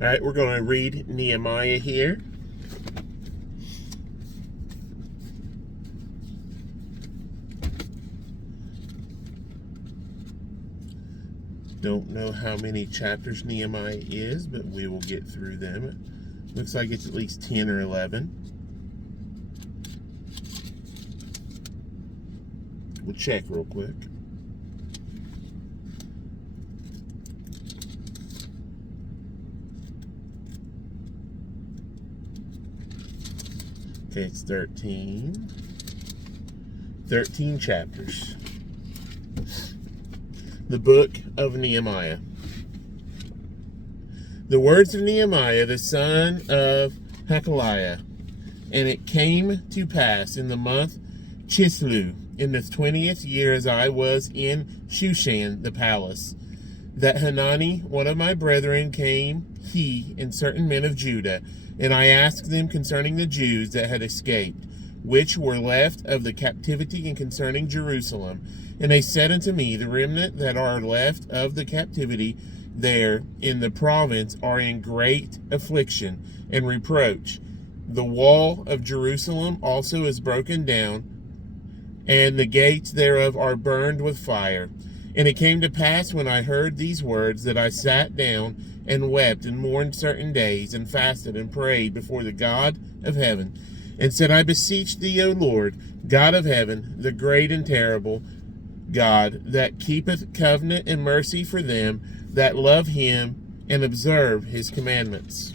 All right, we're going to read Nehemiah here. Don't know how many chapters Nehemiah is, but we will get through them. It looks like it's at least 10 or 11. We'll check real quick. Okay, it's 13. 13 chapters. The book of Nehemiah. The words of Nehemiah, the son of Hakaliah. And it came to pass in the month Chislew, in the 20th year, as I was in Shushan, the palace, that Hanani, one of my brethren, came, he and certain men of Judah, and I asked them concerning the Jews that had escaped, which were left of the captivity, and concerning Jerusalem. And they said unto me, the remnant that are left of the captivity there in the province are in great affliction and reproach. The wall of Jerusalem also is broken down, and the gates thereof are burned with fire. And it came to pass, when I heard these words, that I sat down and wept and mourned certain days, and fasted and prayed before the God of heaven, and said, I beseech thee, O Lord, God of heaven, the great and terrible God, that keepeth covenant and mercy for them that love him and observe his commandments.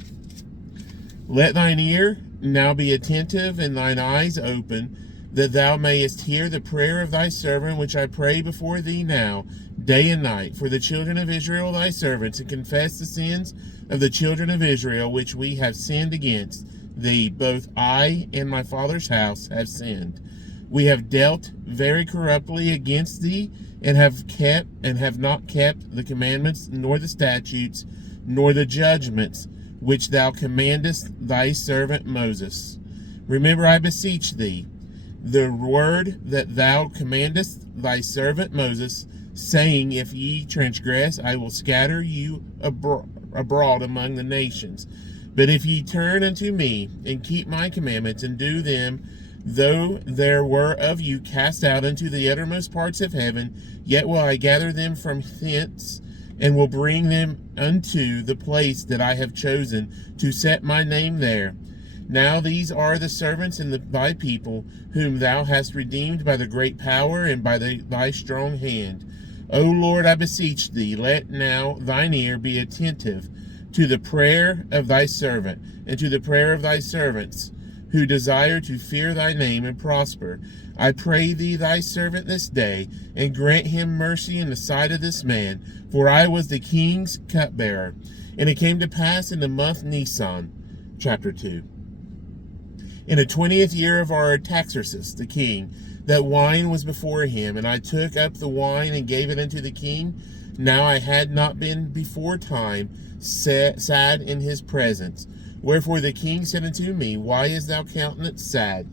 Let thine ear now be attentive and thine eyes open, that thou mayest hear the prayer of thy servant, which I pray before thee now, day and night, for the children of Israel thy servants, and confess the sins of the children of Israel, which we have sinned against thee. Both I and my father's house have sinned. We have dealt very corruptly against thee, and have not kept the commandments, nor the statutes, nor the judgments which thou commandest thy servant Moses. Remember, I beseech thee, the word that thou commandest thy servant Moses, saying, if ye transgress, I will scatter you abroad among the nations. But if ye turn unto me, and keep my commandments, and do them, though there were of you cast out into the uttermost parts of heaven, yet will I gather them from thence, and will bring them unto the place that I have chosen to set my name there. Now these are the servants and thy people, whom thou hast redeemed by the great power and by thy strong hand. O Lord, I beseech thee, let now thine ear be attentive to the prayer of thy servant, and to the prayer of thy servants, who desire to fear thy name and prosper. I pray thee, thy servant, this day, and grant him mercy in the sight of this man, for I was the king's cupbearer. And it came to pass in the month Nisan, chapter 2, in the 20th year of Artaxerxes the king, that wine was before him, and I took up the wine and gave it unto the king. Now I had not been before time sad in his presence. Wherefore the king said unto me, why is thou countenance sad,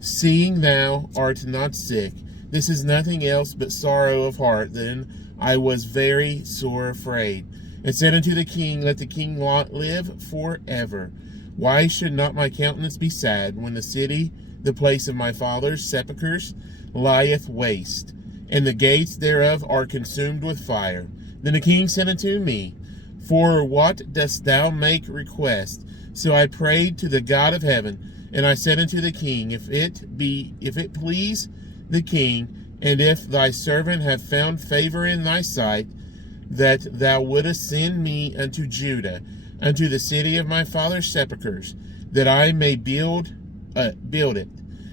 seeing thou art not sick? This is nothing else but sorrow of heart. Then I was very sore afraid, and said unto the king, let the king live forever. Why should not my countenance be sad, when the city, the place of my father's sepulchres, lieth waste, and the gates thereof are consumed with fire? Then the king said unto me, for what dost thou make request? So I prayed to the God of heaven, and I said unto the king, if it please the king, and if thy servant have found favor in thy sight, that thou wouldest send me unto Judah, unto the city of my father's sepulchres, that I may build it.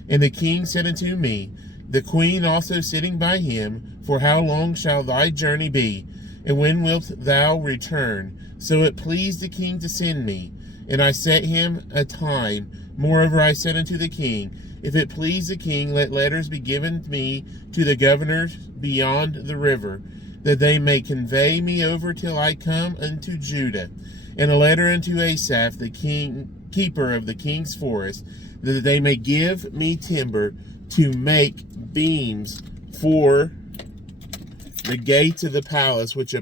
And the king said unto me, the queen also sitting by him, for how long shall thy journey be, and when wilt thou return? So it pleased the king to send me, and I set him a time. Moreover, I said unto the king, if it please the king, let letters be given me to the governors beyond the river, that they may convey me over till I come unto Judah, and a letter unto Asaph, the keeper of the king's forest, that they may give me timber to make beams for the gates of the palace, which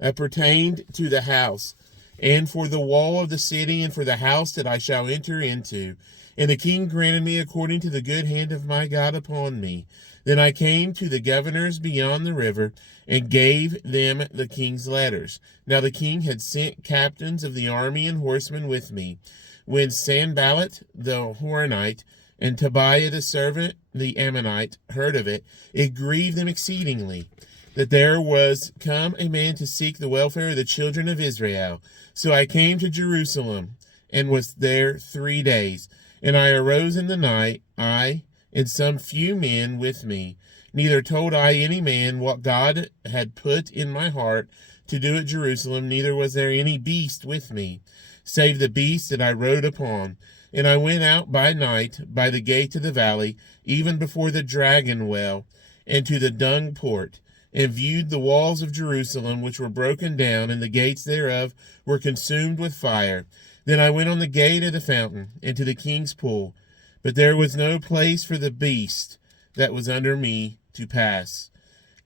appertained to the house, and for the wall of the city, and for the house that I shall enter into. And the king granted me according to the good hand of my God upon me. Then I came to the governors beyond the river, and gave them the king's letters. Now the king had sent captains of the army and horsemen with me. When Sanballat the Horonite and Tobiah the servant, the Ammonite, heard of it, it grieved them exceedingly, that there was come a man to seek the welfare of the children of Israel. So I came to Jerusalem, and was there 3 days. And I arose in the night, I and some few men with me. Neither told I any man what God had put in my heart to do at Jerusalem, neither was there any beast with me, save the beast that I rode upon. And I went out by night by the gate of the valley, even before the dragon well, and to the dung port, and viewed the walls of Jerusalem, which were broken down, and the gates thereof were consumed with fire. Then I went on the gate of the fountain, and to the king's pool, but there was no place for the beast that was under me to pass.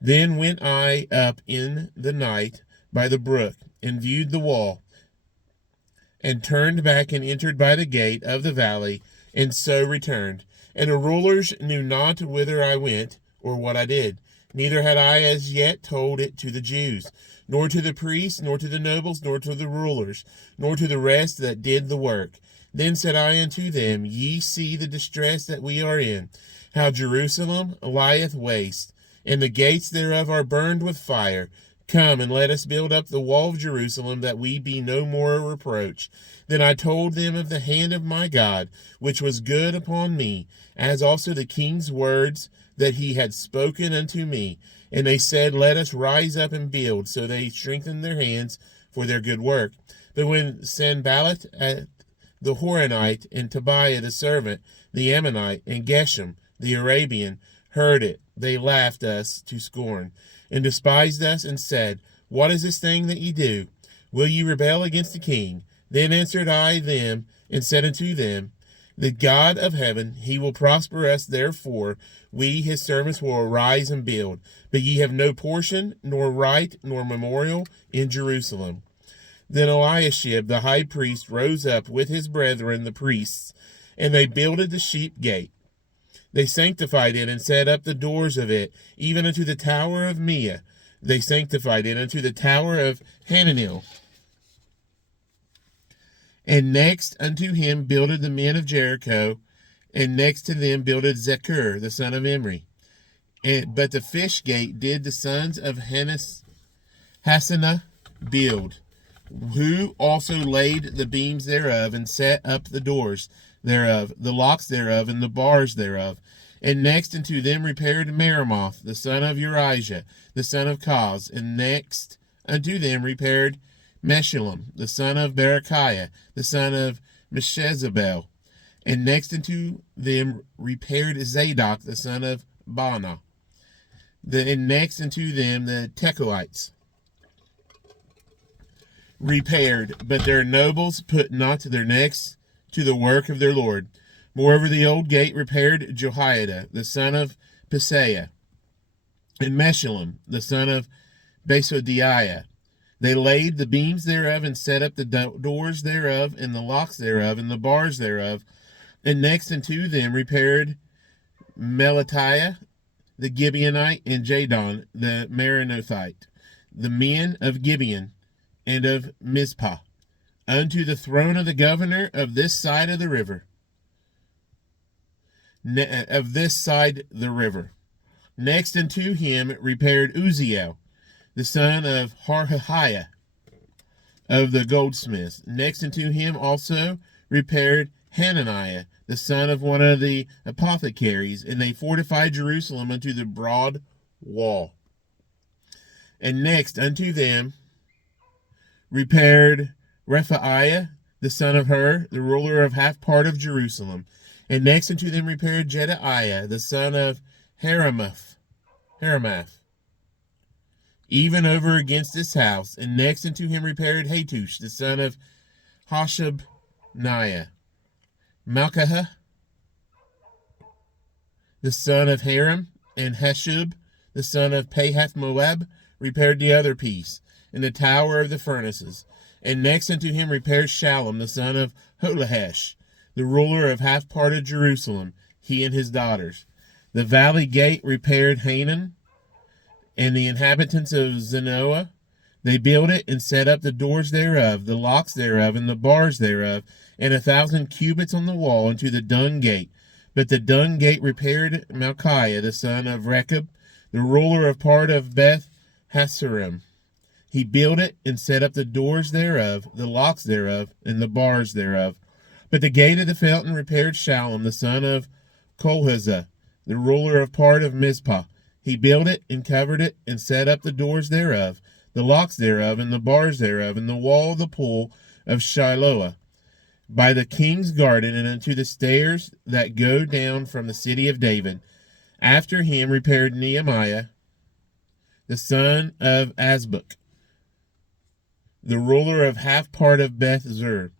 Then went I up in the night by the brook, and viewed the wall, and turned back and entered by the gate of the valley, and so returned. And the rulers knew not whither I went, or what I did. Neither had I as yet told it to the Jews, nor to the priests, nor to the nobles, nor to the rulers, nor to the rest that did the work. Then said I unto them, Ye see the distress that we are in, how Jerusalem lieth waste, and the gates thereof are burned with fire. Come, and let us build up the wall of Jerusalem, that we be no more a reproach. Then I told them of the hand of my God, which was good upon me, as also the king's words that he had spoken unto me. And they said, Let us rise up and build. So they strengthened their hands for their good work. But when Sanballat the Horonite, and Tobiah the servant, the Ammonite, and Geshem the Arabian, heard it, they laughed us to scorn, and despised us, and said, What is this thing that ye do? Will ye rebel against the king? Then answered I them, and said unto them, The God of heaven, he will prosper us, therefore we his servants will arise and build. But ye have no portion, nor right, nor memorial in Jerusalem. Then Eliashib the high priest rose up with his brethren the priests, and they builded the sheep gate. They sanctified it, and set up the doors of it, even unto the tower of Meah. They sanctified it unto the tower of Hananel. And next unto him builded the men of Jericho, and next to them builded Zechur the son of Imri. But the fish gate did the sons of Hassanah build, who also laid the beams thereof, and set up the doors thereof, the locks thereof, and the bars thereof. And next unto them repaired Meremoth, the son of Urijah, the son of Koz. And next unto them repaired Meshullam, the son of Berechiah, the son of Meshezabel. And next unto them repaired Zadok, the son of Baanah. And next unto them the Tekoites repaired, but their nobles put not their necks to the work of their Lord. Moreover, the old gate repaired Jehoiada, the son of Paseah, and Meshullam, the son of Besodiah. They laid the beams thereof, and set up the doors thereof, and the locks thereof, and the bars thereof. And next unto them repaired Melatiah the Gibeonite, and Jadon the Meronothite, the men of Gibeon and of Mizpah, unto the throne of the governor of this side of the river. Next unto him repaired Uzziel, the son of Harhahiah, of the goldsmiths. Next unto him also repaired Hananiah, the son of one of the apothecaries, and they fortified Jerusalem unto the broad wall. And next unto them repaired Rephaiah, the son of Hur, the ruler of half part of Jerusalem. And next unto them repaired Jedaiah, the son of Haramath, even over against this house. And next unto him repaired Hattush, the son of Hashabniah. Malchah, the son of Haram, and Hashub, the son of Pahath Moab, repaired the other piece, in the tower of the furnaces. And next unto him repaired Shallum the son of Holahesh, the ruler of half part of Jerusalem, he and his daughters. The valley gate repaired Hanan, and the inhabitants of Zanoah. They built it and set up the doors thereof, the locks thereof, and the bars thereof, and 1,000 cubits on the wall unto the dung gate. But the dung gate repaired Malchiah the son of Rechab, the ruler of part of Beth Hasserim. He built it and set up the doors thereof, the locks thereof, and the bars thereof. But the gate of the fountain repaired Shallum the son of Kolhazah, the ruler of part of Mizpah. He built it and covered it and set up the doors thereof, the locks thereof, and the bars thereof, and the wall of the pool of Shiloah, by the king's garden, and unto the stairs that go down from the city of David. After him repaired Nehemiah, the son of Azbuk, the ruler of half part of Beth Zur,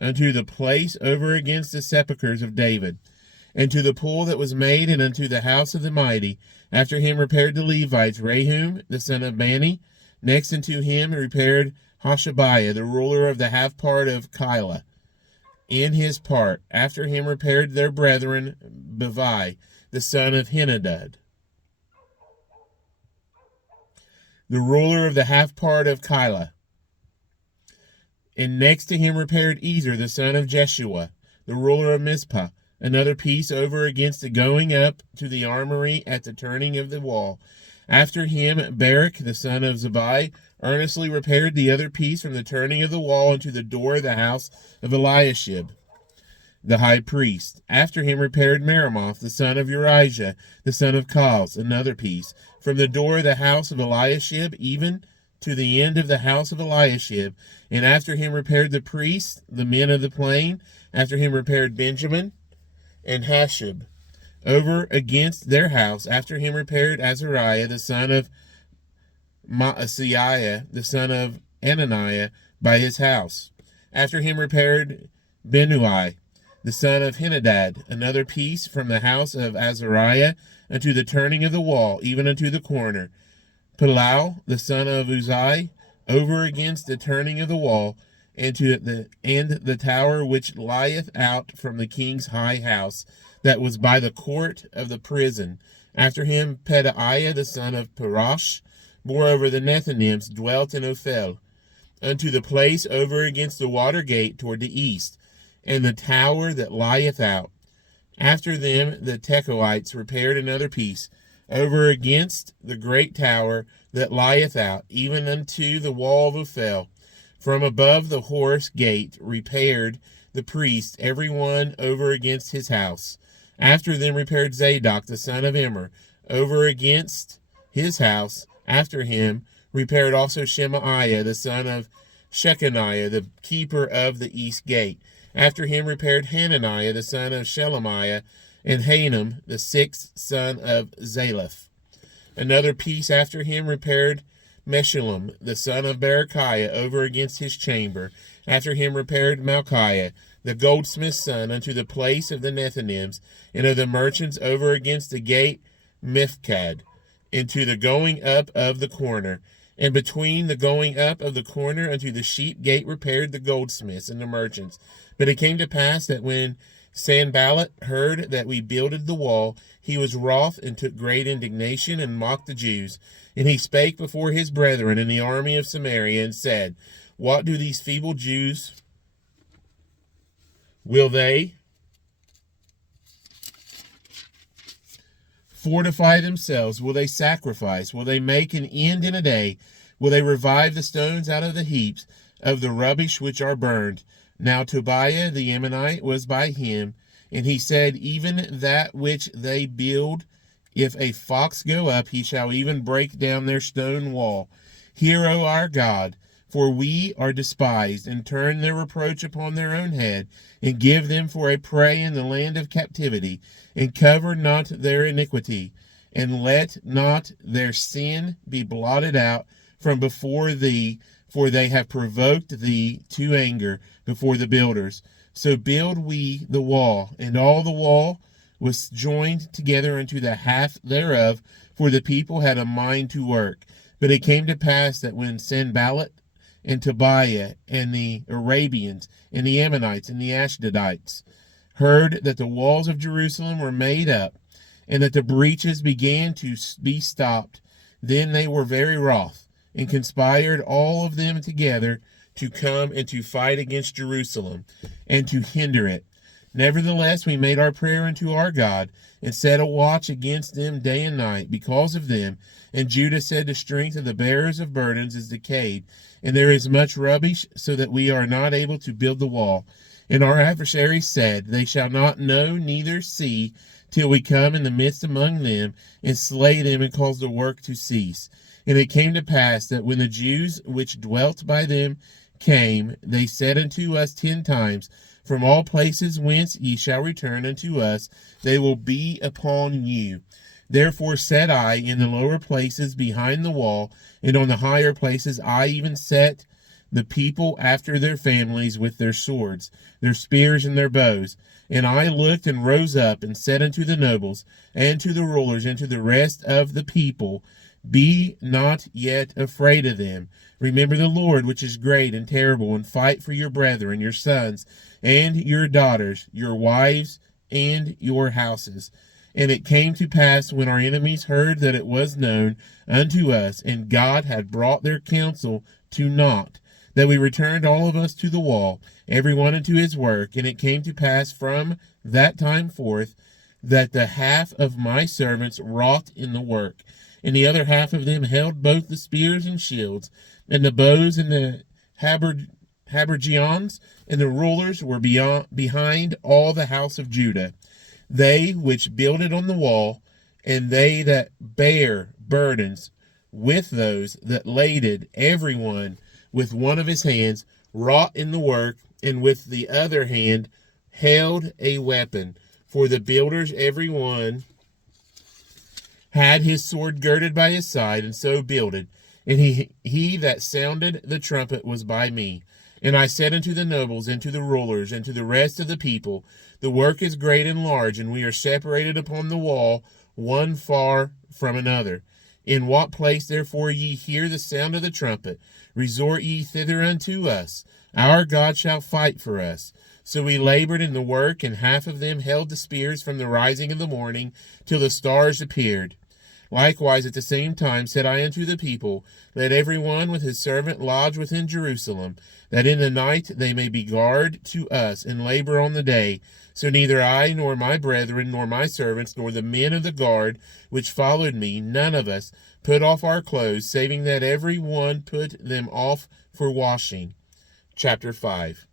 unto the place over against the sepulchres of David, and to the pool that was made, and unto the house of the mighty. After him repaired the Levites, Rehum, the son of Bani. Next unto him repaired Hashabiah, the ruler of the half part of Keilah, in his part. After him repaired their brethren, Bavai, the son of Henadad, the ruler of the half part of Keilah. And next to him repaired Ezer, the son of Jeshua, the ruler of Mizpah, another piece over against the going up to the armory at the turning of the wall. After him Barak, the son of Zabai, earnestly repaired the other piece from the turning of the wall unto the door of the house of Eliashib, the high priest. After him repaired Meremoth, the son of Urijah, the son of Koz, another piece, from the door of the house of Eliashib even to the end of the house of Eliashib. And after him repaired the priests, the men of the plain. After him repaired Benjamin and Hashub, over against their house. After him repaired Azariah, the son of Maaseiah, the son of Ananiah, by his house. After him repaired Benui, the son of Henadad, another piece from the house of Azariah unto the turning of the wall, even unto the corner. Pilau, the son of Uzai, over against the turning of the wall, and the tower which lieth out from the king's high house, that was by the court of the prison. After him Pedaiah, the son of Parash. Moreover the Nethinims dwelt in Ophel, unto the place over against the water gate toward the east, and the tower that lieth out. After them the Tekoites repaired another piece, over against the great tower that lieth out, even unto the wall of Ophel. From above the horse gate repaired the priests, every one over against his house. After them repaired Zadok, the son of Immer, over against his house. After him repaired also Shemaiah, the son of Shechaniah, the keeper of the east gate. After him repaired Hananiah, the son of Shelemiah, and Hanam, the sixth son of Zalaph. Another piece after him repaired Meshullam, the son of Berechiah, over against his chamber. After him repaired Malchiah, the goldsmith's son, unto the place of the Nethinims, and of the merchants over against the gate Mifkad, into the going up of the corner. And between the going up of the corner unto the sheep gate repaired the goldsmiths and the merchants. But it came to pass that when Sanballat heard that we builded the wall, he was wroth and took great indignation and mocked the Jews. And he spake before his brethren in the army of Samaria and said, What do these feeble Jews? Will they fortify themselves? Will they sacrifice? Will they make an end in a day? Will they revive the stones out of the heaps of the rubbish which are burned? Now Tobiah the Ammonite was by him, and he said, Even that which they build, if a fox go up, he shall even break down their stone wall. Hear, O our God, for we are despised, and turn their reproach upon their own head, and give them for a prey in the land of captivity, and cover not their iniquity, and let not their sin be blotted out from before thee, for they have provoked thee to anger before the builders. So build we the wall, and all the wall was joined together unto the half thereof, for the people had a mind to work. But it came to pass that when Sanballat and Tobiah, and the Arabians, and the Ammonites, and the Ashdodites, heard that the walls of Jerusalem were made up, and that the breaches began to be stopped, then they were very wroth, and conspired all of them together to come and to fight against Jerusalem, and to hinder it. Nevertheless, we made our prayer unto our God, and set a watch against them day and night because of them. And Judah said, the strength of the bearers of burdens is decayed, and there is much rubbish, so that we are not able to build the wall. And our adversaries said, they shall not know neither see, till we come in the midst among them, and slay them, and cause the work to cease. And it came to pass that when the Jews which dwelt by them came, they said unto us 10 times, from all places whence ye shall return unto us, they will be upon you. Therefore said I, in the lower places behind the wall, and on the higher places I even set the people after their families with their swords, their spears, and their bows. And I looked and rose up, and said unto the nobles, and to the rulers, and to the rest of the people, be not yet afraid of them. Remember the Lord, which is great and terrible, and fight for your brethren, your sons, and your daughters, your wives, and your houses. And it came to pass, when our enemies heard that it was known unto us, and God had brought their counsel to naught, that we returned all of us to the wall, every one unto his work. And it came to pass from that time forth, that the half of my servants wrought in the work, and the other half of them held both the spears and shields, and the bows and the habergeons, and the rulers were behind all the house of Judah, they which builded on the wall, and they that bare burdens, with those that laded, every one with one of his hands wrought in the work, and with the other hand held a weapon. For the builders every one had his sword girded by his side, and so builded. And he that sounded the trumpet was by me. And I said unto the nobles, and to the rulers, and to the rest of the people, the work is great and large, and we are separated upon the wall, one far from another. In what place therefore ye hear the sound of the trumpet, resort ye thither unto us. Our God shall fight for us. So we labored in the work, and half of them held the spears from the rising of the morning till the stars appeared. Likewise at the same time said I unto the people, let every one with his servant lodge within Jerusalem, that in the night they may be guard to us, and labor on the day. So neither I, nor my brethren, nor my servants, nor the men of the guard which followed me, none of us, put off our clothes, saving that every one put them off for washing. Chapter 5.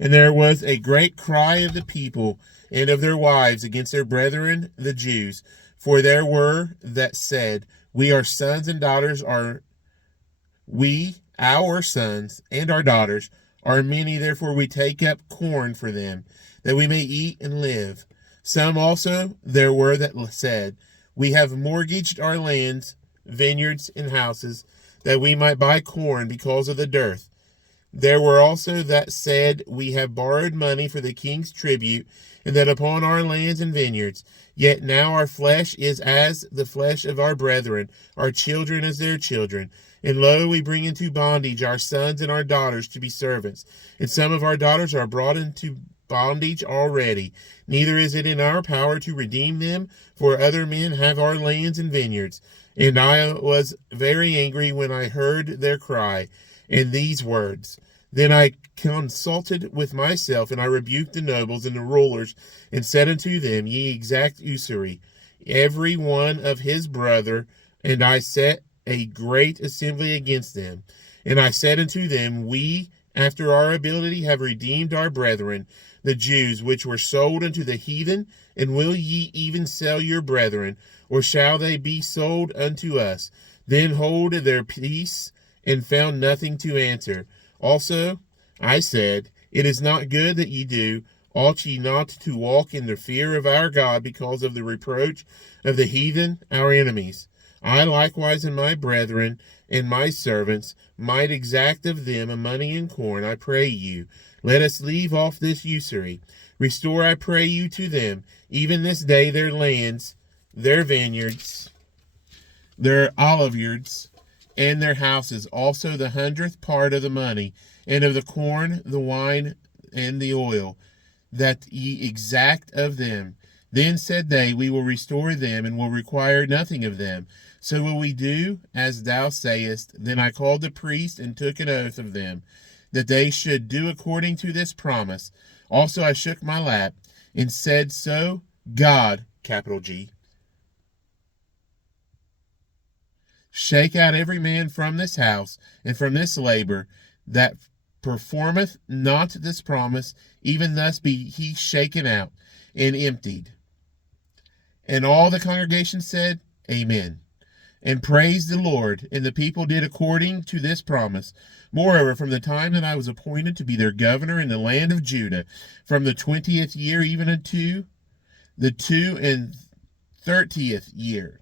And there was a great cry of the people and of their wives against their brethren the Jews. For there were that said, our sons and daughters are many, therefore we take up corn for them, that we may eat and live. Some also there were that said, we have mortgaged our lands, vineyards, and houses, that we might buy corn because of the dearth. There were also that said, we have borrowed money for the king's tribute, and that upon our lands and vineyards. Yet now our flesh is as the flesh of our brethren, our children as their children. And lo, we bring into bondage our sons and our daughters to be servants. And some of our daughters are brought into bondage already. Neither is it in our power to redeem them, for other men have our lands and vineyards. And I was very angry when I heard their cry and these words. Then I consulted with myself, and I rebuked the nobles and the rulers, and said unto them, ye exact usury, every one of his brother, and I set a great assembly against them. And I said unto them, we, after our ability, have redeemed our brethren, the Jews, which were sold unto the heathen, and will ye even sell your brethren, or shall they be sold unto us? Then hold their peace, and found nothing to answer. Also, I said, it is not good that ye do. Ought ye not to walk in the fear of our God because of the reproach of the heathen, our enemies? I likewise and my brethren and my servants might exact of them a money and corn. I pray you, let us leave off this usury. Restore, I pray you, to them, even this day, their lands, their vineyards, their oliveyards, and their houses, also the 100th part of the money, and of the corn, the wine, and the oil, that ye exact of them. Then said they, We will restore them, and will require nothing of them. So will we do as thou sayest. Then I called the priest, and took an oath of them, that they should do according to this promise. Also I shook my lap, and said, So God, capital G, shake out every man from this house, and from this labor, that performeth not this promise, even thus be he shaken out and emptied. And all the congregation said, Amen, and praised the Lord. And the people did according to this promise. Moreover, from the time that I was appointed to be their governor in the land of Judah, from the 20th year even unto the 32nd year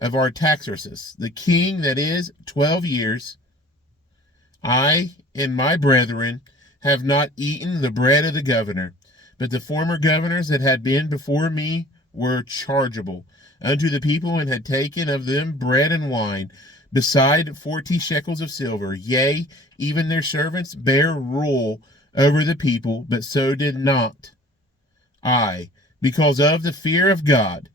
of Artaxerxes, the king, that is 12 years, I and my brethren have not eaten the bread of the governor, but the former governors that had been before me were chargeable unto the people, and had taken of them bread and wine, beside 40 shekels of silver. Yea, even their servants bare rule over the people, but so did not I, because of the fear of God.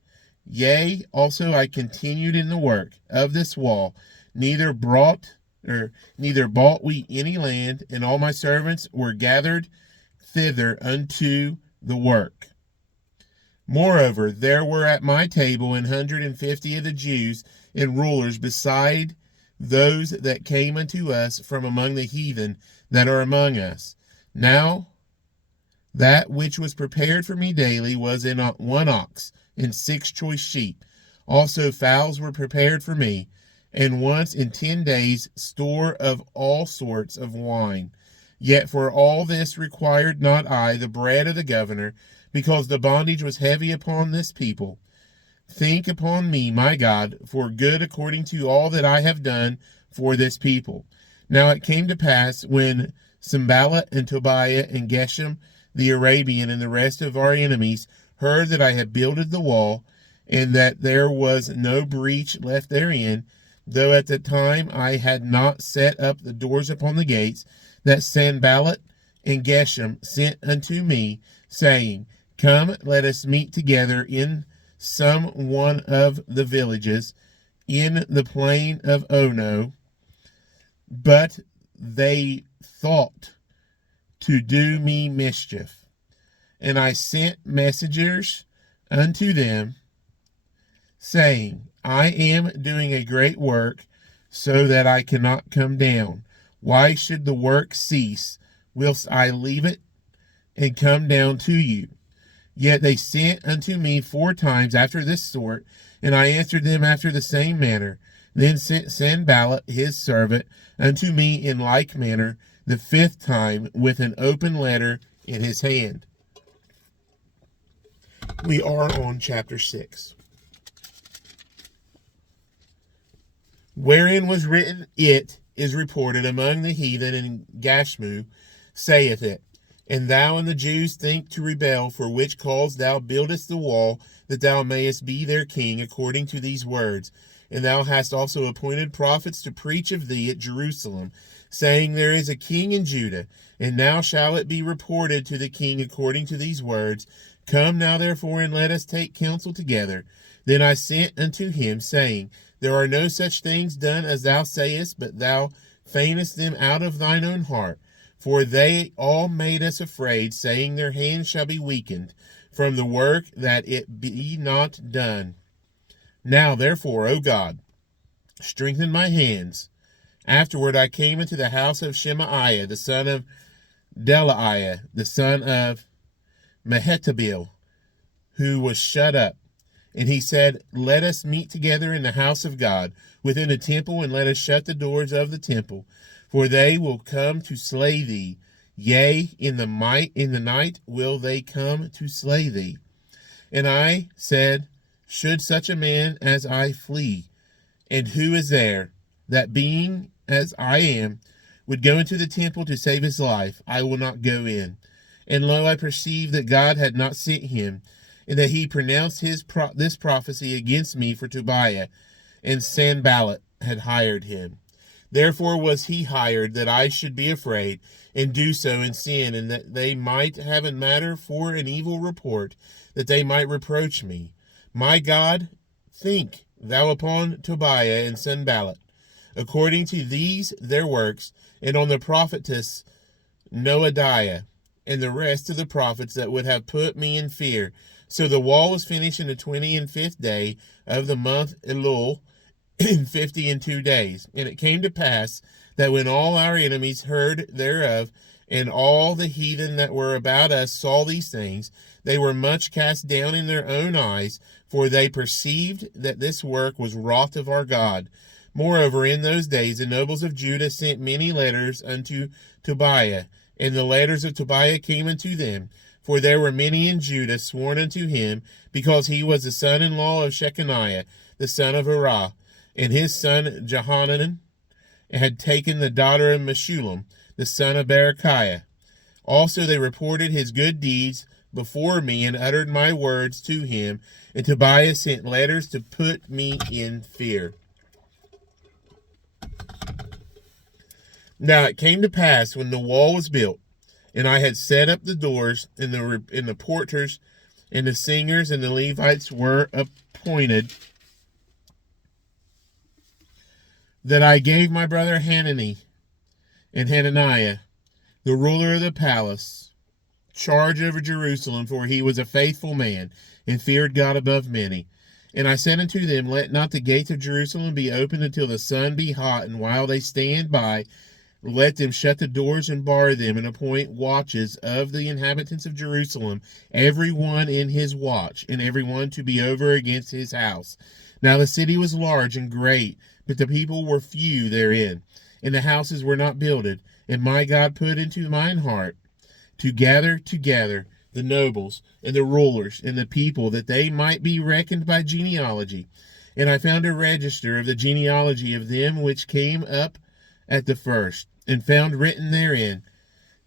Yea, also I continued in the work of this wall, neither bought we any land, and all my servants were gathered thither unto the work. Moreover, there were at my table 150 of the Jews and rulers, beside those that came unto us from among the heathen that are among us. Now that which was prepared for me daily was in 1 ox and 6 choice sheep. Also fowls were prepared for me, and once in 10 days store of all sorts of wine. Yet for all this required not I the bread of the governor, because the bondage was heavy upon this people. Think upon me, my God, for good according to all that I have done for this people. Now it came to pass, when Sanballat and Tobiah and Geshem the Arabian and the rest of our enemies heard that I had builded the wall, and that there was no breach left therein, though at the time I had not set up the doors upon the gates, that Sanballat and Geshem sent unto me, saying, Come, let us meet together in some one of the villages in the plain of Ono. But they thought to do me mischief. And I sent messengers unto them, saying, I am doing a great work, so that I cannot come down. Why should the work cease, whilst I leave it and come down to you? Yet they sent unto me 4 times after this sort, and I answered them after the same manner. Then sent Sanballat his servant unto me in like manner the 5th time, with an open letter in his hand. We are on chapter 6. Wherein was written, It is reported among the heathen in Gashmu, saith it, And thou and the Jews think to rebel, for which cause thou buildest the wall, that thou mayest be their king, according to these words. And thou hast also appointed prophets to preach of thee at Jerusalem, saying, There is a king in Judah. And now shall it be reported to the king according to these words. Come now therefore, and let us take counsel together. Then I sent unto him, saying, There are no such things done as thou sayest, but thou feignest them out of thine own heart. For they all made us afraid, saying, Their hands shall be weakened from the work, that it be not done. Now therefore, O God, strengthen my hands. Afterward I came into the house of Shemaiah, the son of Delaiah, the son of Mehetabel, who was shut up. And he said, Let us meet together in the house of God, within the temple, and let us shut the doors of the temple. For they will come to slay thee. Yea, in the night will they come to slay thee. And I said, Should such a man as I flee? And who is there, that being as I am, would go into the temple to save his life? I will not go in. And lo, I perceived that God had not sent him, and that he pronounced this prophecy against me for Tobiah and Sanballat, had hired him. Therefore was he hired, that I should be afraid, and do so in sin, and that they might have a matter for an evil report, that they might reproach me. My God, think thou upon Tobiah and Sanballat, according to these their works, and on the prophetess Noadiah, and the rest of the prophets that would have put me in fear. So the wall was finished in the 25th day of the month Elul, in 52 days. And it came to pass that when all our enemies heard thereof, and all the heathen that were about us saw these things, they were much cast down in their own eyes, for they perceived that this work was wrought of our God. Moreover, in those days the nobles of Judah sent many letters unto Tobiah, and the letters of Tobiah came unto them, for there were many in Judah sworn unto him, because he was the son-in-law of Shechaniah, the son of Arah, and his son Johanan had taken the daughter of Meshullam, the son of Berechiah. Also they reported his good deeds before me, and uttered my words to him, and Tobiah sent letters to put me in fear. Now it came to pass, when the wall was built, and I had set up the doors, and the porters, and the singers, and the Levites were appointed, that I gave my brother Hanani and Hananiah, the ruler of the palace, charge over Jerusalem, for he was a faithful man, and feared God above many. And I said unto them, let not the gates of Jerusalem be opened until the sun be hot, and while they stand by, let them shut the doors and bar them, and appoint watches of the inhabitants of Jerusalem, every one in his watch, and every one to be over against his house. Now the city was large and great, but the people were few therein, and the houses were not builded. And my God put into mine heart to gather together the nobles and the rulers and the people, that they might be reckoned by genealogy. And I found a register of the genealogy of them which came up at the first, and found written therein,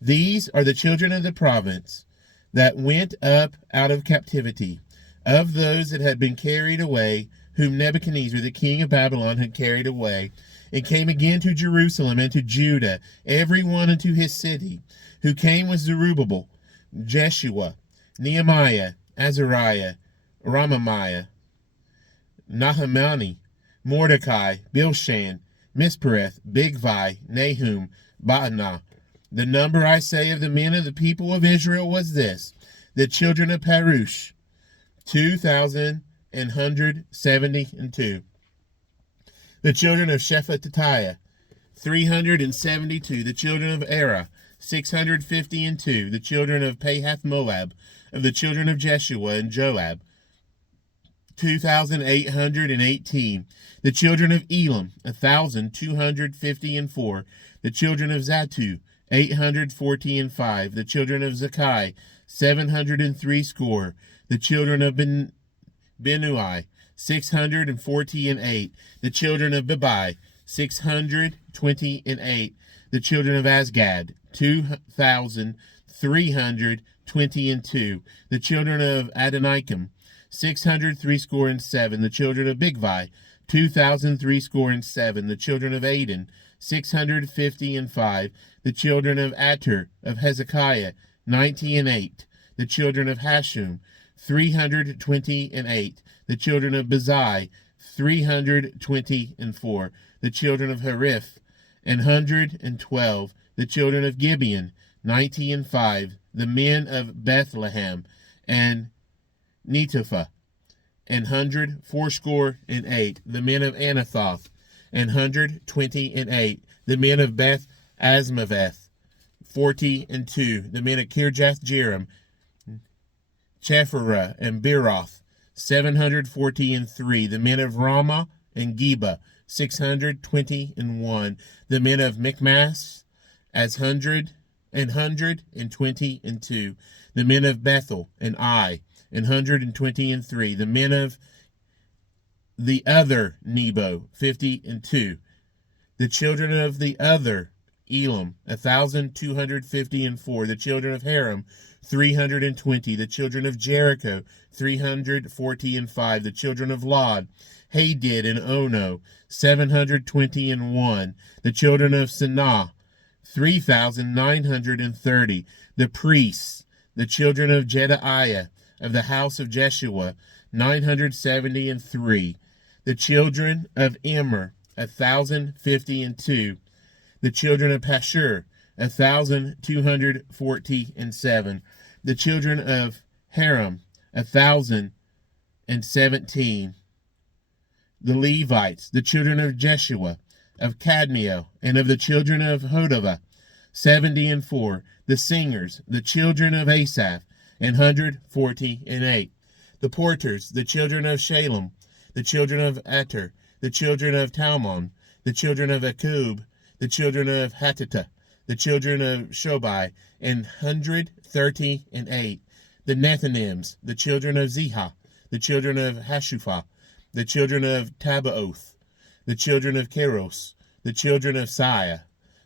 these are the children of the province that went up out of captivity, of those that had been carried away, whom Nebuchadnezzar the king of Babylon had carried away, and came again to Jerusalem and to Judah, every one unto his city. Who came was Zerubbabel, Jeshua, Nehemiah, Azariah, Ramamiah, Nahamani, Mordecai, Bilshan, Mispereth, Bigvai, Nahum, Baanah. The number, I say, of the men of the people of Israel was this, the children of Parush, 2,172. The children of Shephatiah, 372. The children of Erah, 652. The children of Pahath Moab, of the children of Jeshua and Joab, 2,818. The children of Elam, 1,254. The children of Zatu, 845. The children of Zakai, 703 score. The children of Benui, 648. The children of Bebai, 628. The children of Asgad, 2,322. The children of Adonikam, 637. The children of Bigvai, 2,037. The children of Aden, 655. The children of Ater of Hezekiah, 98. The children of Hashum, 328. The children of Bezai, 324. The children of Hariph, 112. The children of Gibeon, 95. The men of Bethlehem and Netophah, 184. The men of Anathoth, 128. The men of Beth Asmaveth, 42. The men of Kirjath Jearim, Chephirah and Beeroth, 743. The men of Ramah and Geba, 621. The men of Michmash, as 122. The men of Bethel and Ai, 123. The men of the other Nebo, 52. The children of the other Elam, 1,254. The children of Haram, 320. The children of Jericho, 345. The children of Lod, Hadid and Ono, 721. The children of Sanah, 3,930. The priests, the children of Jedaiah, of the house of Jeshua, 973. The children of Immer, 1,052. The children of Pashur, 1,247. The children of Haram, 1,017. The Levites, the children of Jeshua, of Cadmiel, and of the children of Hodavah, 70. The singers, the children of Asaph, 148. The porters, the children of Shalem, the children of Ater, the children of Talmon, the children of Akub, the children of Hatita, the children of Shobai, 138. The Nethinims, the children of Ziha, the children of Hashupha, the children of Tabaoth, the children of Keros, the children of Siah,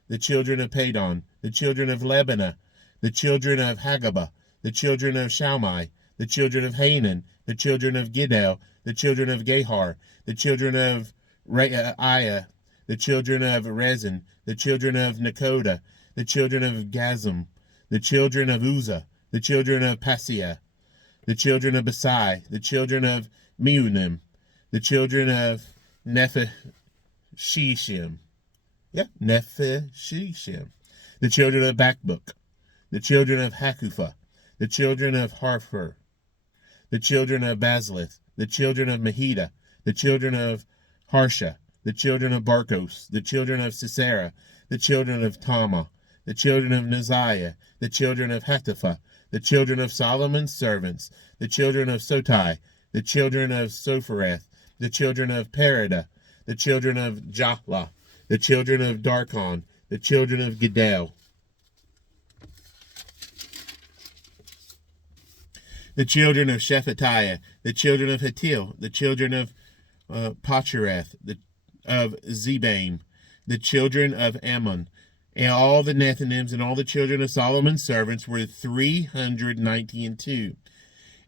the children of Padon, the children of Lebanah, the children of Hagabah, the children of Shalmai, the children of Hanan, the children of Giddel, the children of Gehar, the children of Reiah, the children of Rezin, the children of Nekoda, the children of Gazam, the children of Uzzah, the children of Paseah, the children of Besai, the children of Meunim, the children of Nepheshishim, Nepheshishim, the children of Bakbuk, the children of Hakupha, the children of Harpher, the children of Baslith, the children of Mahida, the children of Harsha, the children of Barkos, the children of Sisera, the children of Tama, the children of Neziah, the children of Hatipha, the children of Solomon's servants, the children of Sotai, the children of Sophereth, the children of Perida, the children of Jahla, the children of Darkon, the children of Giddel, the children of Shephatiah, the children of Hatil, the children of Pachareth, of Zebaim, the children of Ammon, and all the Nethinims and all the children of Solomon's servants were 392.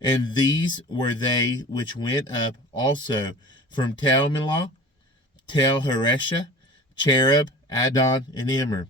And these were they which went up also from Tel Melah, Tel Haresha, Cherub, Adon, and Immer.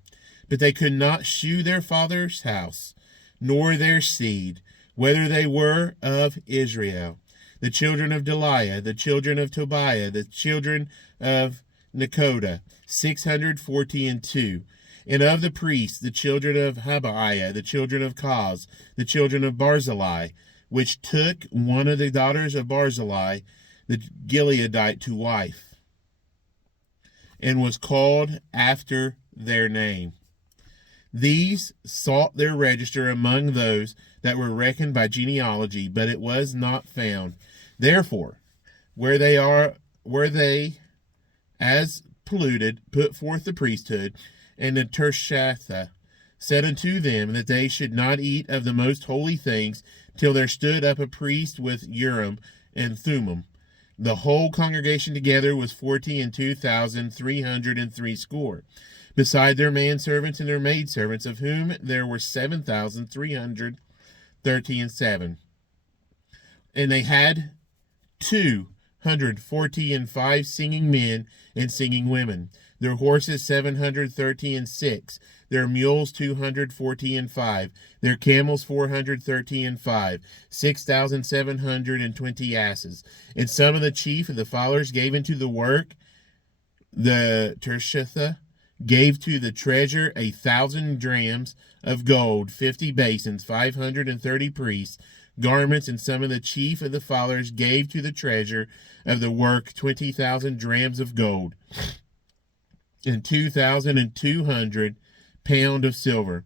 But they could not shew their father's house, nor their seed, whether they were of Israel. The children of Deliah, the children of Tobiah, the children of Nekoda, 642. And of the priests, the children of Habaiah, the children of Koz, the children of Barzillai, which took one of the daughters of Barzillai, the Gileadite, to wife, and was called after their name. These sought their register among those that were reckoned by genealogy, but it was not found. Therefore, where they as polluted put forth the priesthood, and the Tershatha said unto them that they should not eat of the most holy things till there stood up a priest with Urim and Thummim. The whole congregation together was 42,303 score, beside their manservants and their maidservants, of whom there were 7,337. And they had 245 singing men and singing women. Their horses 736, their mules 245, their camels 435, 6,720 asses. And some of the chief of the fowlers gave into the work. The Tershatha gave to the treasure 1,000 drams of gold, 50 basins, 530 priests, garments, and some of the chief of the fowlers gave to the treasure of the work 20,000 drams of gold, and 2,200 pound of silver.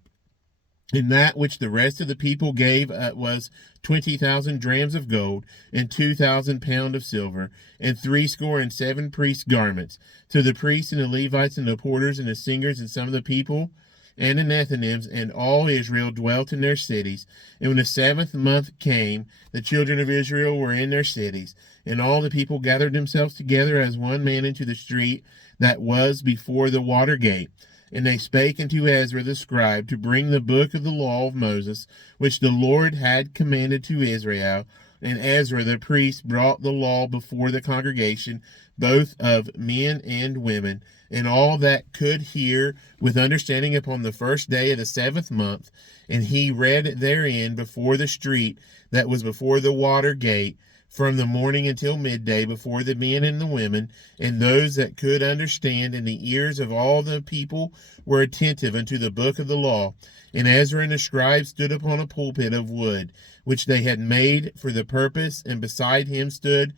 And that which the rest of the people gave was 20,000 drams of gold, and 2,000 pound of silver, and 67 priests' garments. To the priests and the Levites and the porters and the singers and some of the people and the Nethinims and all Israel dwelt in their cities. And when the 7th month came, the children of Israel were in their cities, and all the people gathered themselves together as one man into the street that was before the water gate. And they spake unto Ezra the scribe to bring the book of the law of Moses, which the Lord had commanded to Israel, And Ezra the priest brought the law before the congregation, both of men and women, and all that could hear with understanding upon the first day of the 7th month. And he read therein before the street that was before the water gate, from the morning until midday, before the men and the women, and those that could understand, and the ears of all the people were attentive unto the book of the law. And Ezra and the scribe stood upon a pulpit of wood, which they had made for the purpose, and beside him stood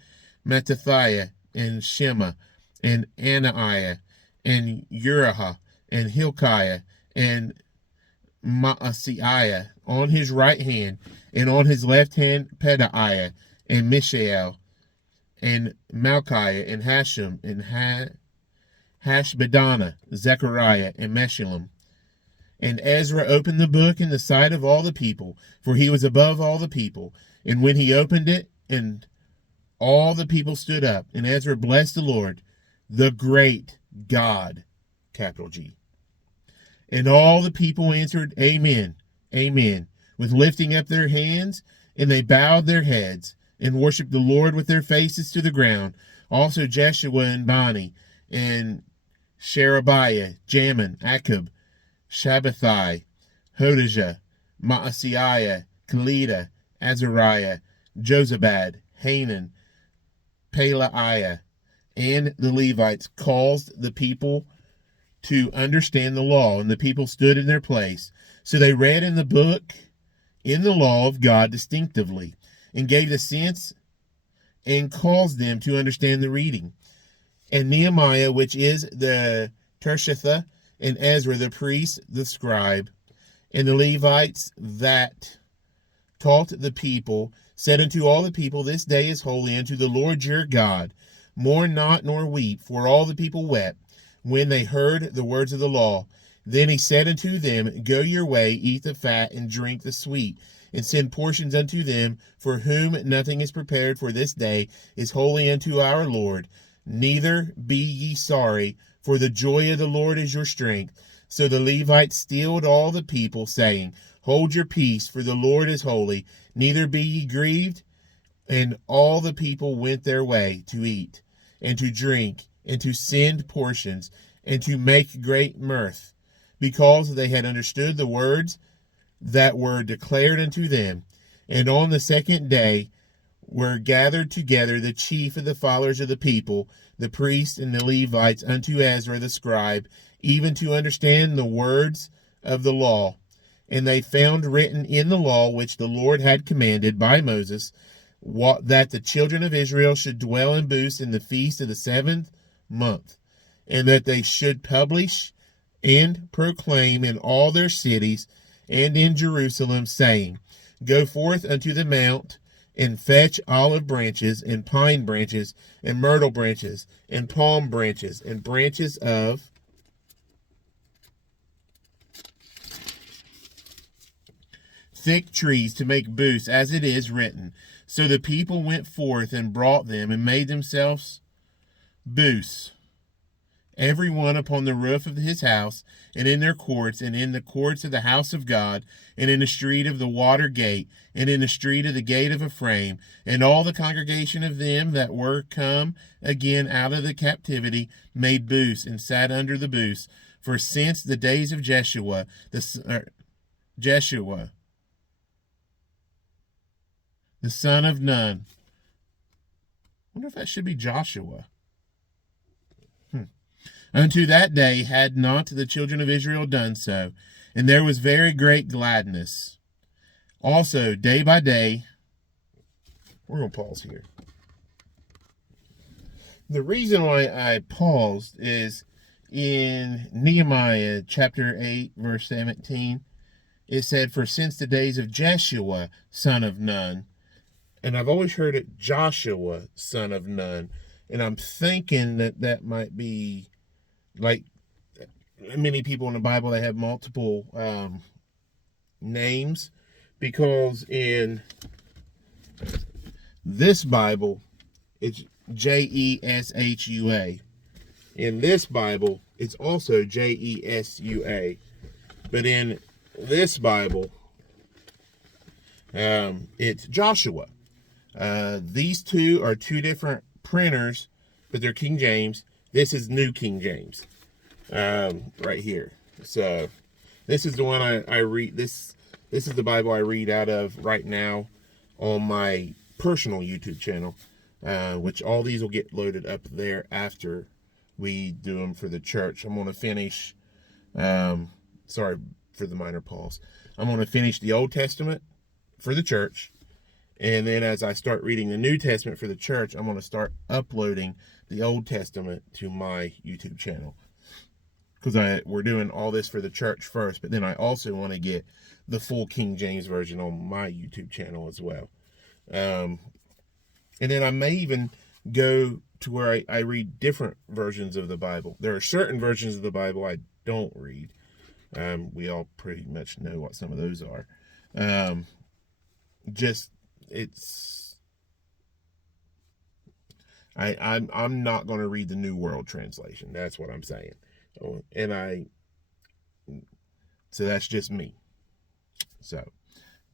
Mattithiah, and Shema, and Ananiah, and Uriah, and Hilkiah, and Maaseiah on his right hand, and on his left hand Pedaiah, and Mishael, and Malchiah, and Hashem, and Hashbaddanah, Zechariah, and Meshullam. And Ezra opened the book in the sight of all the people, for he was above all the people. And when he opened it, and all the people stood up, and Ezra blessed the Lord, the great God, capital G. And all the people answered, Amen, Amen, with lifting up their hands, and they bowed their heads, and worshipped the Lord with their faces to the ground. Also Jeshua and Bani, and Sherebiah, Jamin, Akub, Shabbathai, Hodijah, Maaseiah, Kelida, Azariah, Jozabad, Hanan, Pelaiah, and the Levites caused the people to understand the law, and the people stood in their place. So they read in the book, in the law of God distinctively, and gave the sense, and caused them to understand the reading. And Nehemiah, which is the Tirshatha, and Ezra the priest, the scribe, and the Levites that taught the people, said unto all the people, This day is holy unto the Lord your God. Mourn not nor weep, for all the people wept when they heard the words of the law. Then he said unto them, Go your way, eat the fat, and drink the sweet, and send portions unto them, for whom nothing is prepared, for this day is holy unto our Lord. Neither be ye sorry, for the joy of the Lord is your strength. So the Levites stilled all the people, saying, Hold your peace, for the Lord is holy. Neither be ye grieved. And all the people went their way to eat, and to drink, and to send portions, and to make great mirth, because they had understood the words that were declared unto them. And on the 2nd day were gathered together the chief of the followers of the people, the priests and the Levites, unto Ezra the scribe, even to understand the words of the law. And they found written in the law which the Lord had commanded by Moses, that the children of Israel should dwell in booths in the feast of the 7th month, and that they should publish and proclaim in all their cities and in Jerusalem, saying, Go forth unto the mount, and fetch olive branches, and pine branches, and myrtle branches, and palm branches, and branches of thick trees to make booths, as it is written. So the people went forth and brought them, and made themselves booths, every one upon the roof of his house, and in their courts, and in the courts of the house of God, and in the street of the water gate, and in the street of the gate of Ephraim. And all the congregation of them that were come again out of the captivity made booths, and sat under the booths. For since the days of Jeshua, the son of Nun, I wonder if that should be Joshua. Unto that day had not the children of Israel done so, and there was very great gladness. Also, day by day, we're going to pause here. The reason why I paused is in Nehemiah chapter 8, verse 17, it said, For since the days of Jeshua, son of Nun, and I've always heard it Joshua, son of Nun, and I'm thinking that that might be like many people in the Bible that have multiple names, because in this Bible it's Jeshua. In this Bible it's also Jesua, but in this Bible it's Joshua. These two are two different printers, but they're King James. This is New King James, right here. So this is the one I read. This is the Bible I read out of right now on my personal YouTube channel, which all these will get loaded up there after we do them for the church. I'm going to finish, sorry for the minor pause. I'm going to finish the Old Testament for the church. And then as I start reading the New Testament for the church, I'm going to start uploading the Old Testament to my YouTube channel. Because we're doing all this for the church first, but then I also want to get the full King James version on my YouTube channel as well. And then I may even go to where I read different versions of the Bible. There are certain versions of the Bible I don't read. We all pretty much know what some of those are. I'm not going to read the New World Translation. That's what I'm saying. So that's just me. So,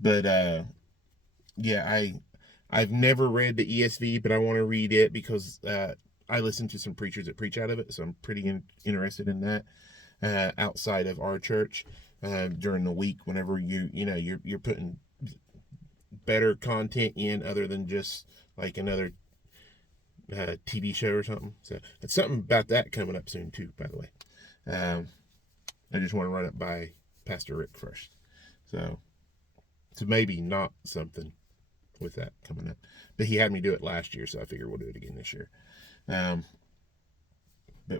but yeah, I've never read the ESV, but I want to read it because I listen to some preachers that preach out of it, so I'm pretty interested in that. Outside of our church, during the week, whenever you're putting better content in other than just like another TV show or something. So it's something about that coming up soon too, by the way. I just want to run it by Pastor Rick first. So maybe not something with that coming up. But he had me do it last year, so I figured we'll do it again this year. But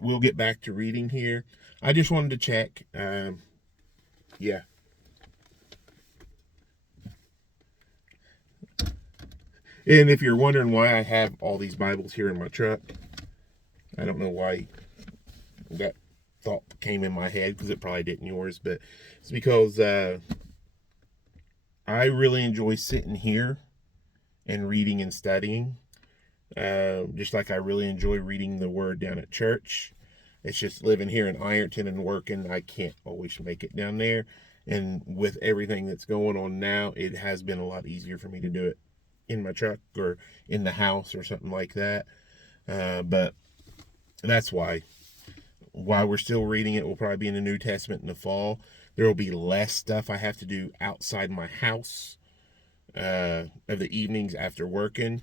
we'll get back to reading here. I just wanted to check. Yeah. And if you're wondering why I have all these Bibles here in my truck, I don't know why that thought came in my head, because it probably didn't yours, but it's because I really enjoy sitting here and reading and studying, just like I really enjoy reading the Word down at church. It's just living here in Ironton and working, I can't always make it down there, and with everything that's going on now, it has been a lot easier for me to do it in my truck or in the house or something like that. But that's why we're still reading it. We'll probably be in the New Testament in the fall. There will be less stuff I have to do outside my house of the evenings after working,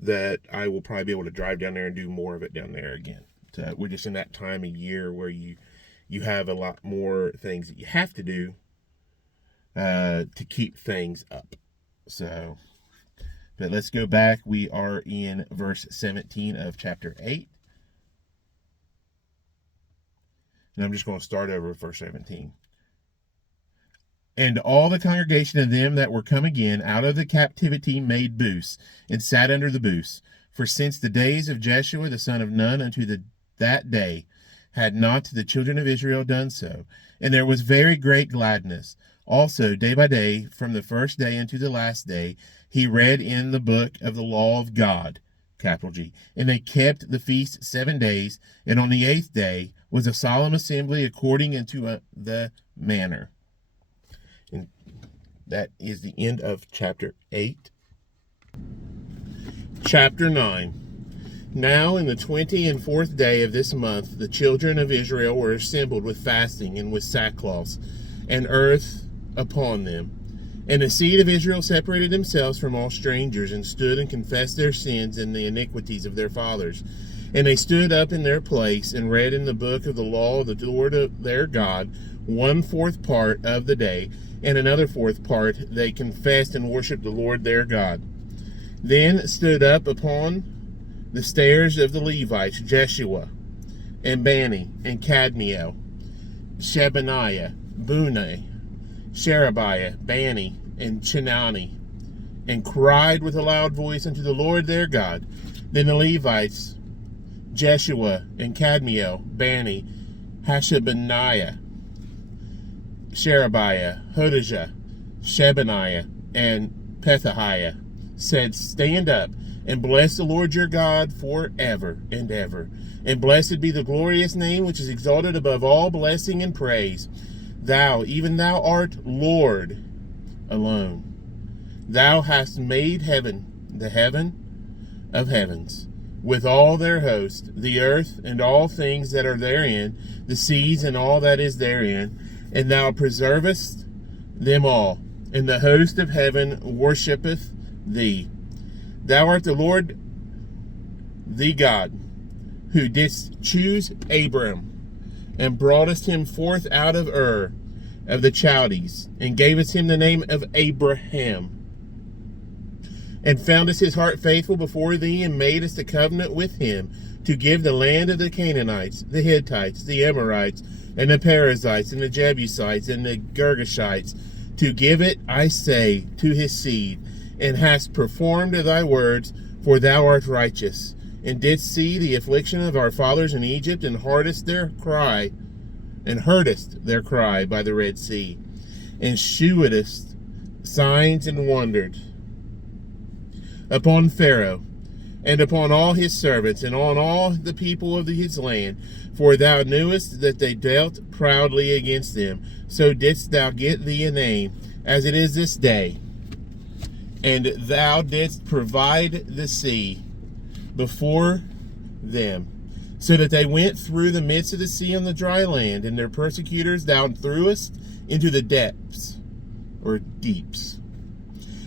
that I will probably be able to drive down there and do more of it down there again. So we're just in that time of year where you have a lot more things that you have to do to keep things up. So, but let's go back. We are in verse 17 of chapter 8. And I'm just going to start over with verse 17. And all the congregation of them that were come again out of the captivity made booths, and sat under the booths. For since the days of Jeshua the son of Nun unto that day, had not the children of Israel done so. And there was very great gladness. Also, day by day, from the first day unto the last day, he read in the book of the law of God, capital G. And they kept the feast 7 days, and on the 8th day was a solemn assembly according unto the manner. And that is the end of chapter 8. Chapter 9. Now in the 24th day of this month, the children of Israel were assembled with fasting and with sackcloth and earth upon them. And the seed of Israel separated themselves from all strangers, and stood and confessed their sins and the iniquities of their fathers. And they stood up in their place, and read in the book of the law of the Lord of their God 1/4 part of the day, and another 4th part they confessed and worshipped the Lord their God. Then stood up upon the stairs of the Levites Jeshua, and Bani, and Kadmiel, Shebaniah, Bunni, Sherebiah, Bani, and Chinani, and cried with a loud voice unto the Lord their God. Then the Levites, Jeshua, and Kadmiel, Bani, Hashabaniah, Sherebiah, Hodijah, Shebaniah, and Pethahiah, said, Stand up, and bless the Lord your God forever and ever. And blessed be the glorious name which is exalted above all blessing and praise. Thou, even thou art Lord alone. Thou hast made heaven the heaven of heavens, with all their host, the earth and all things that are therein, the seas and all that is therein, and thou preservest them all, and the host of heaven worshipeth thee. Thou art the Lord, the God, who didst choose Abram, and broughtest him forth out of Ur of the Chaldees, and gavest him the name of Abraham, and foundest his heart faithful before thee, and madest a covenant with him to give the land of the Canaanites, the Hittites, the Amorites, and the Perizzites, and the Jebusites, and the Girgashites, to give it, I say, to his seed, and hast performed thy words, for thou art righteous, and didst see the affliction of our fathers in Egypt, and heardest their cry by the Red Sea, and shewedst signs and wonders upon Pharaoh, and upon all his servants, and on all the people of his land. For thou knewest that they dealt proudly against them. So didst thou get thee a name, as it is this day. And thou didst provide the sea before them, so that they went through the midst of the sea on the dry land, and their persecutors thou threwest into the depths, or deeps,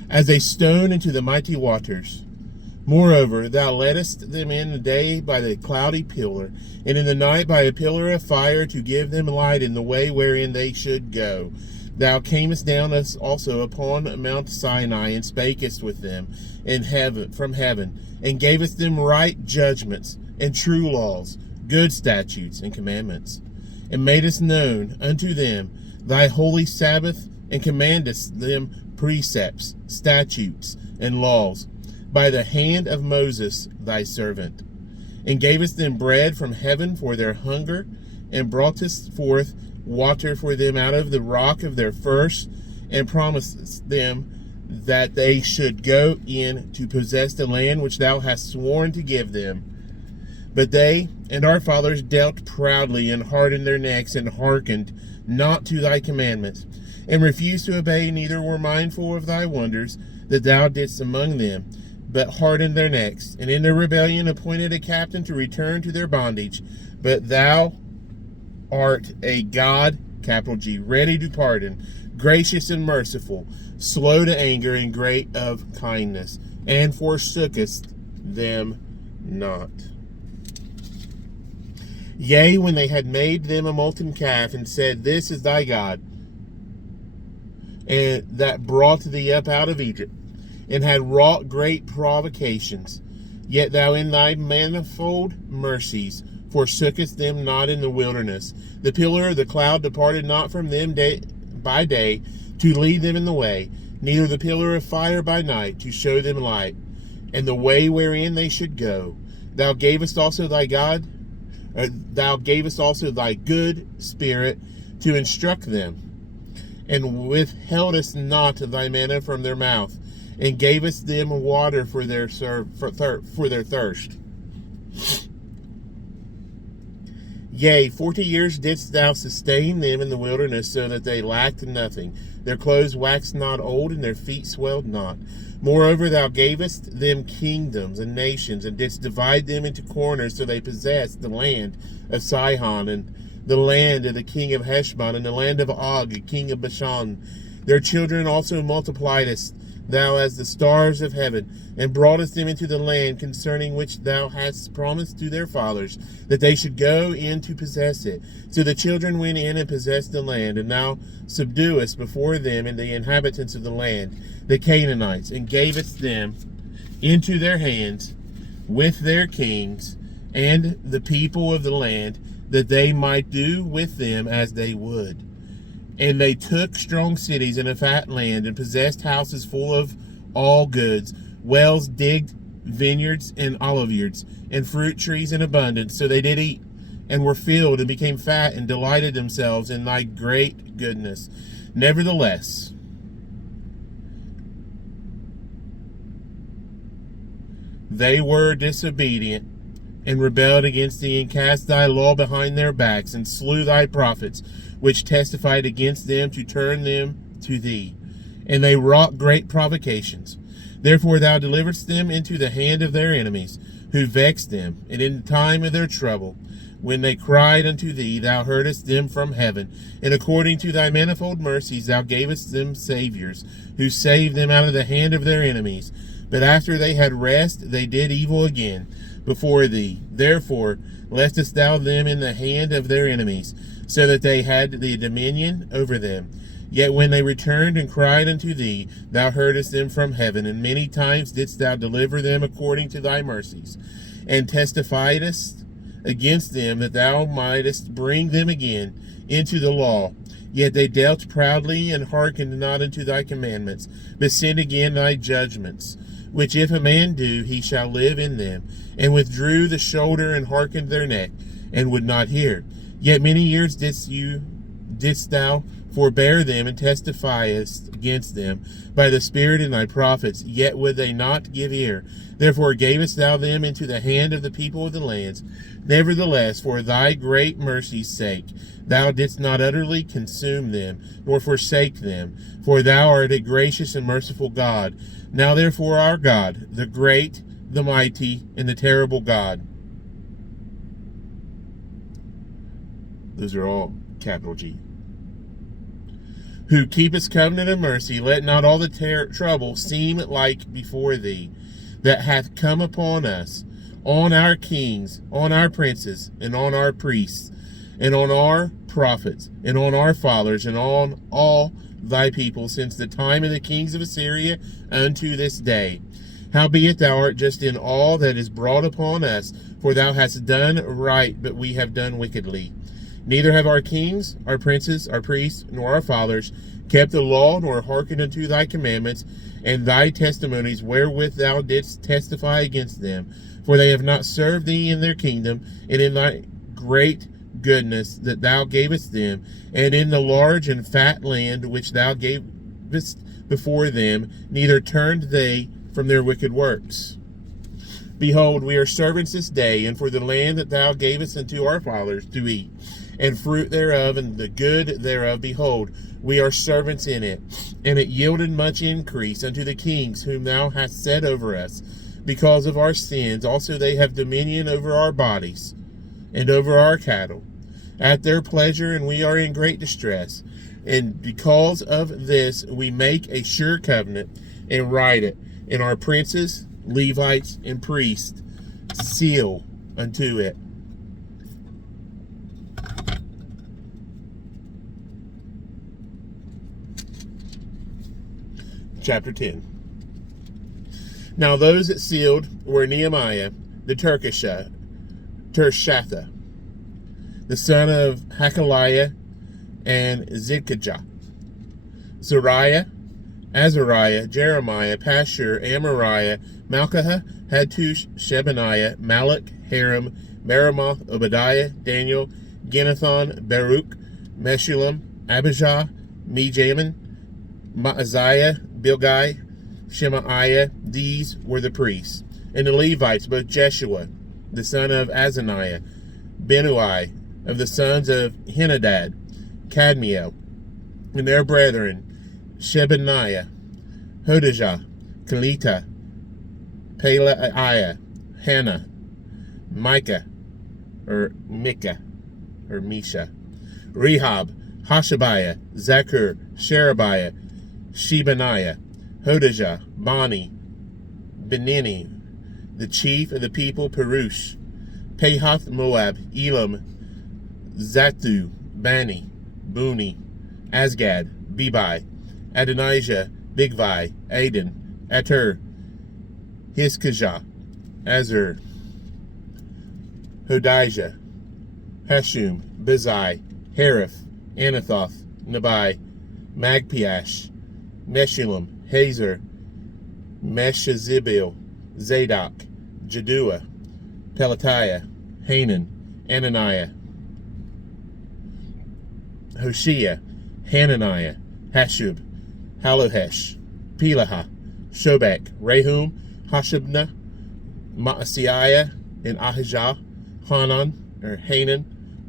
as a stone into the mighty waters. Moreover, thou leddest them in the day by the cloudy pillar, and in the night by a pillar of fire, to give them light in the way wherein they should go. Thou camest down us also upon Mount Sinai, and spakest with them in heaven, from heaven, and gavest them right judgments, and true laws, good statutes, and commandments, and madest known unto them thy holy Sabbath, and commandest them precepts, statutes, and laws, by the hand of Moses thy servant, and gavest them bread from heaven for their hunger, and broughtest forth water for them out of the rock of their thirst, and promisest them that they should go in to possess the land which thou hast sworn to give them. But they and our fathers dealt proudly, and hardened their necks, and hearkened not to thy commandments, and refused to obey, neither were mindful of thy wonders that thou didst among them, but hardened their necks, and in their rebellion appointed a captain to return to their bondage. But thou art a God, capital G, ready to pardon, gracious and merciful, slow to anger, and great of kindness, and forsookest them not. Yea, when they had made them a molten calf, and said, This is thy God, and that brought thee up out of Egypt, and had wrought great provocations, yet thou in thy manifold mercies forsookest them not in the wilderness. The pillar of the cloud departed not from them day by day, to lead them in the way, neither the pillar of fire by night, to show them light, and the way wherein they should go. Thou gavest also thy God, thou gavest also thy good spirit to instruct them, and withheldest not thy manna from their mouth, and gavest them water for their thirst. Yea, 40 years didst thou sustain them in the wilderness, so that they lacked nothing. Their clothes waxed not old, and their feet swelled not. Moreover, thou gavest them kingdoms and nations, and didst divide them into corners, so they possessed the land of Sihon, and the land of the king of Heshbon, and the land of Og, the king of Bashan. Their children also multipliedst thou as the stars of heaven, and broughtest them into the land concerning which thou hadst promised to their fathers, that they should go in to possess it. So the children went in and possessed the land, and thou subduest before them and the inhabitants of the land, the Canaanites, and gavest them into their hands with their kings and the people of the land, that they might do with them as they would. And they took strong cities and a fat land, and possessed houses full of all goods, wells digged, vineyards and oliveyards, and fruit trees in abundance. So they did eat, and were filled, and became fat, and delighted themselves in thy great goodness. Nevertheless, they were disobedient, and rebelled against thee, and cast thy law behind their backs, and slew thy prophets, which testified against them to turn them to thee. And they wrought great provocations. Therefore thou deliveredst them into the hand of their enemies, who vexed them, and in the time of their trouble, when they cried unto thee, thou heardest them from heaven, and according to thy manifold mercies thou gavest them saviors, who saved them out of the hand of their enemies. But after they had rest, they did evil again before thee. Therefore leftest thou them in the hand of their enemies, so that they had the dominion over them. Yet when they returned and cried unto thee, thou heardest them from heaven, and many times didst thou deliver them according to thy mercies, and testifiedst against them that thou mightest bring them again into the law. Yet they dealt proudly, and hearkened not unto thy commandments, but sinned again thy judgments, which if a man do, he shall live in them, and withdrew the shoulder, and hearkened their neck, and would not hear. Yet many years didst thou forbear them, and testifiest against them by the Spirit in thy prophets, yet would they not give ear. Therefore gavest thou them into the hand of the people of the lands. Nevertheless, for thy great mercy's sake, thou didst not utterly consume them, nor forsake them, for thou art a gracious and merciful God. Now therefore our God, the great, the mighty, and the terrible God. Those are all capital G. Who keepest covenant of mercy, let not all the trouble seem like before thee, that hath come upon us, on our kings, on our princes, and on our priests, and on our prophets, and on our fathers, and on all thy people, since the time of the kings of Assyria unto this day. Howbeit thou art just in all that is brought upon us, for thou hast done right, but we have done wickedly. Neither have our kings, our princes, our priests, nor our fathers kept the law, nor hearkened unto thy commandments and thy testimonies, wherewith thou didst testify against them. For they have not served thee in their kingdom, and in thy great goodness that thou gavest them, and in the large and fat land which thou gavest before them, neither turned they from their wicked works. Behold, we are servants this day, and for the land that thou gavest unto our fathers to eat, and fruit thereof, and the good thereof, behold, we are servants in it. And it yielded much increase unto the kings whom thou hast set over us. Because of our sins, also they have dominion over our bodies, and over our cattle, at their pleasure, and we are in great distress. And because of this we make a sure covenant, and write it, and our princes, Levites, and priests seal unto it. Chapter 10. Now those that sealed were Nehemiah, the Tirshatha, the son of Hakaliah, and Zidkijah, Zariah, Azariah, Jeremiah, Pashur, Amariah, Malchiah, Hattush, Shebaniah, Malach, Haram, Meremoth, Obadiah, Daniel, Ginnathan, Baruch, Meshullam, Abijah, Mijamin, Maaziah, Bilgai, Shemaiah. These were the priests. And the Levites, both Jeshua, the son of Azaniah, Benui, of the sons of Henadad, Kadmiel, and their brethren, Shebaniah, Hodijah, Kelita, Pelaiah, Hannah, Micah, or Misha, Rehab, Hashabiah, Zakur, Sherebiah, Shebaniah, Hodijah, Bani, Benini, the chief of the people, Perush, Pahath Moab, Elam, Zatu, Bani, Buni, Asgad, Bebai, Adonijah, Bigvai, Aden, Ater, Hiskijah, Azur, Hodijah, Hashum, Bezai, Hariph, Anathoth, Nabai, Magpiash, Meshullam, Hazer, Meshazibil, Zadok, Jaddua, Pelatiah, Hanan, Ananiah, Hoshea, Hananiah, Hashub, Halohesh, Pelaha, Shobek, Rehum, Hashabnah, Maaseiah, and Ahijah, Hanan,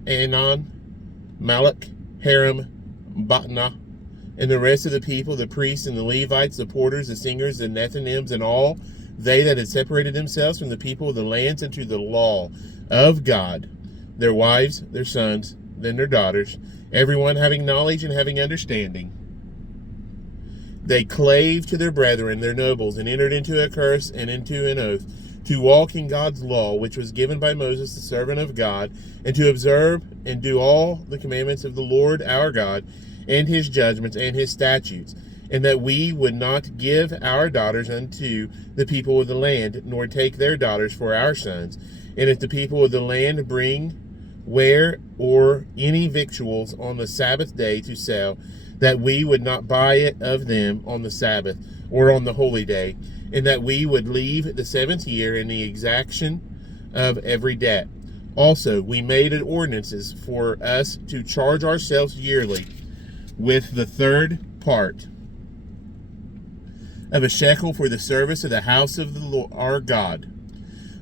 Anan, Malach, Haram, Batnah, And the rest of the people, the priests and the Levites, the porters, the singers, the Nethinims, and all they that had separated themselves from the people of the lands unto the law of God, their wives, their sons, then their daughters, everyone having knowledge and having understanding. They clave to their brethren, their nobles, and entered into a curse and into an oath, to walk in God's law, which was given by Moses, the servant of God, and to observe and do all the commandments of the Lord our God, and his judgments and his statutes, and that we would not give our daughters unto the people of the land, nor take their daughters for our sons. And if the people of the land bring ware or any victuals on the Sabbath day to sell, that we would not buy it of them on the Sabbath or on the holy day, and that we would leave the 7th year in the exaction of every debt. Also, we made it ordinances for us to charge ourselves yearly with the third part of a shekel for the service of the house of the Lord our God,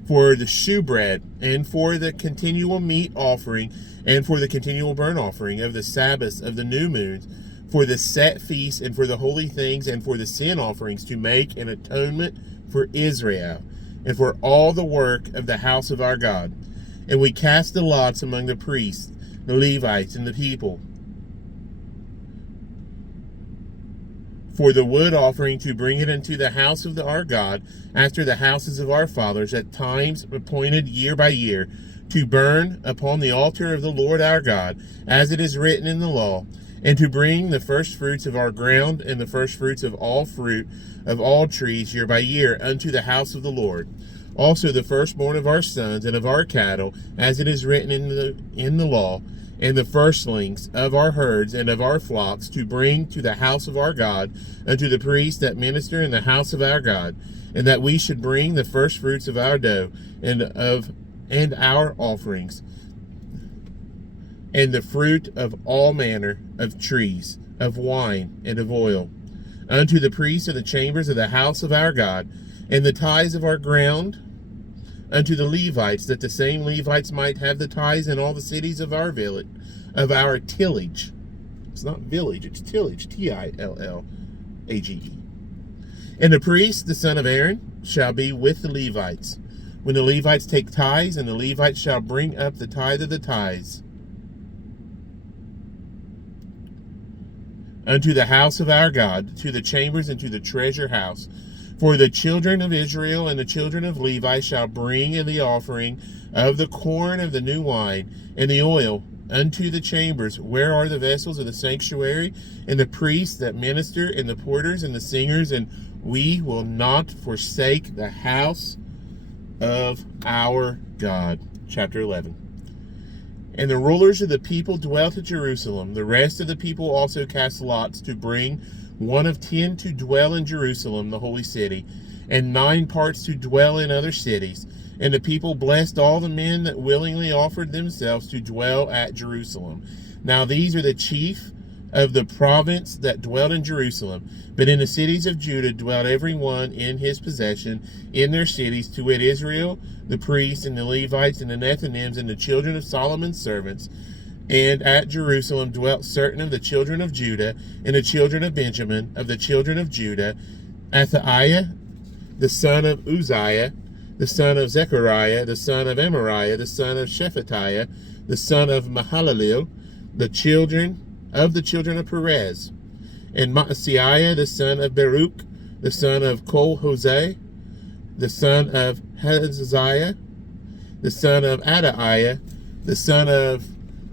for the shewbread, and for the continual meat offering, and for the continual burnt offering of the Sabbaths of the new moons, for the set feasts, and for the holy things, and for the sin offerings, to make an atonement for Israel, and for all the work of the house of our God. And we cast the lots among the priests, the Levites, and the people, for the wood offering, to bring it into the house of our God, after the houses of our fathers, at times appointed year by year, to burn upon the altar of the Lord our God, as it is written in the law, and to bring the first fruits of our ground, and the first fruits of all fruit of all trees year by year, unto the house of the Lord. Also the firstborn of our sons and of our cattle, as it is written in the law, and the firstlings of our herds and of our flocks, to bring to the house of our God, unto the priests that minister in the house of our God, and that we should bring the first fruits of our dough and our offerings, and the fruit of all manner of trees, of wine and of oil, unto the priests of the chambers of the house of our God, and the tithes of our ground unto the Levites, that the same Levites might have the tithes in all the cities of our village, of our tillage. It's not village, it's tillage, Tillage. And the priest, the son of Aaron, shall be with the Levites, when the Levites take tithes, and the Levites shall bring up the tithe of the tithes unto the house of our God, to the chambers and to the treasure house. For the children of Israel and the children of Levi shall bring in the offering of the corn of the new wine and the oil unto the chambers, where are the vessels of the sanctuary, and the priests that minister, and the porters and the singers, and we will not forsake the house of our God. Chapter 11. And the rulers of the people dwelt at Jerusalem. The rest of the people also cast lots to bring 1 of 10 to dwell in Jerusalem, the holy city, and 9 parts to dwell in other cities. And the people blessed all the men that willingly offered themselves to dwell at Jerusalem. Now these are the chief of the province that dwelt in Jerusalem. But in the cities of Judah dwelt every one in his possession in their cities, to wit, Israel, the priests, and the Levites, and the Nethinims, and the children of Solomon's servants. And at Jerusalem dwelt certain of the children of Judah, and the children of Benjamin, of the children of Judah, Athaiah, the son of Uzziah, the son of Zechariah, the son of Amariah, the son of Shephatiah, the son of Mahalalel, the children of Perez, and Maaseiah, the son of Baruch, the son of Kol-Hoseh, the son of Hezekiah, the son of Adaiah, the son of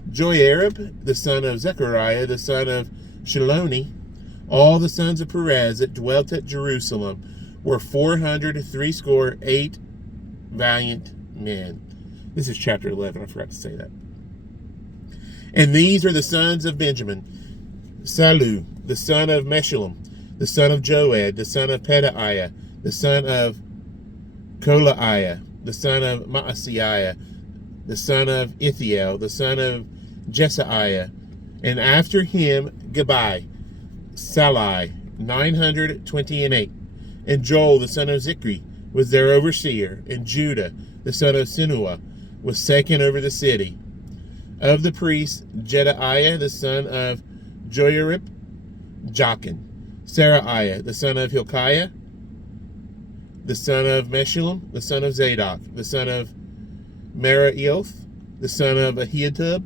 Joarib, the son of Zechariah, the son of Shiloni. All the sons of Perez that dwelt at Jerusalem were 468 valiant men. This is chapter 11. I forgot to say that. And these are the sons of Benjamin: Salu, the son of Meshullam, the son of Joed, the son of Pedaiah, the son of Kolaiah, the son of Maaseiah, the son of Ithiel, the son of Jesaiah, and after him Gabai, Salai, 928. And Joel, the son of Zichri, was their overseer, and Judah, the son of Sinua, was second over the city. Of the priests, Jedaiah, the son of Joarib, Jachin, Seraiah, the son of Hilkiah, the son of Meshullam, the son of Zadok, the son of Meraioth, the son of Ahitub,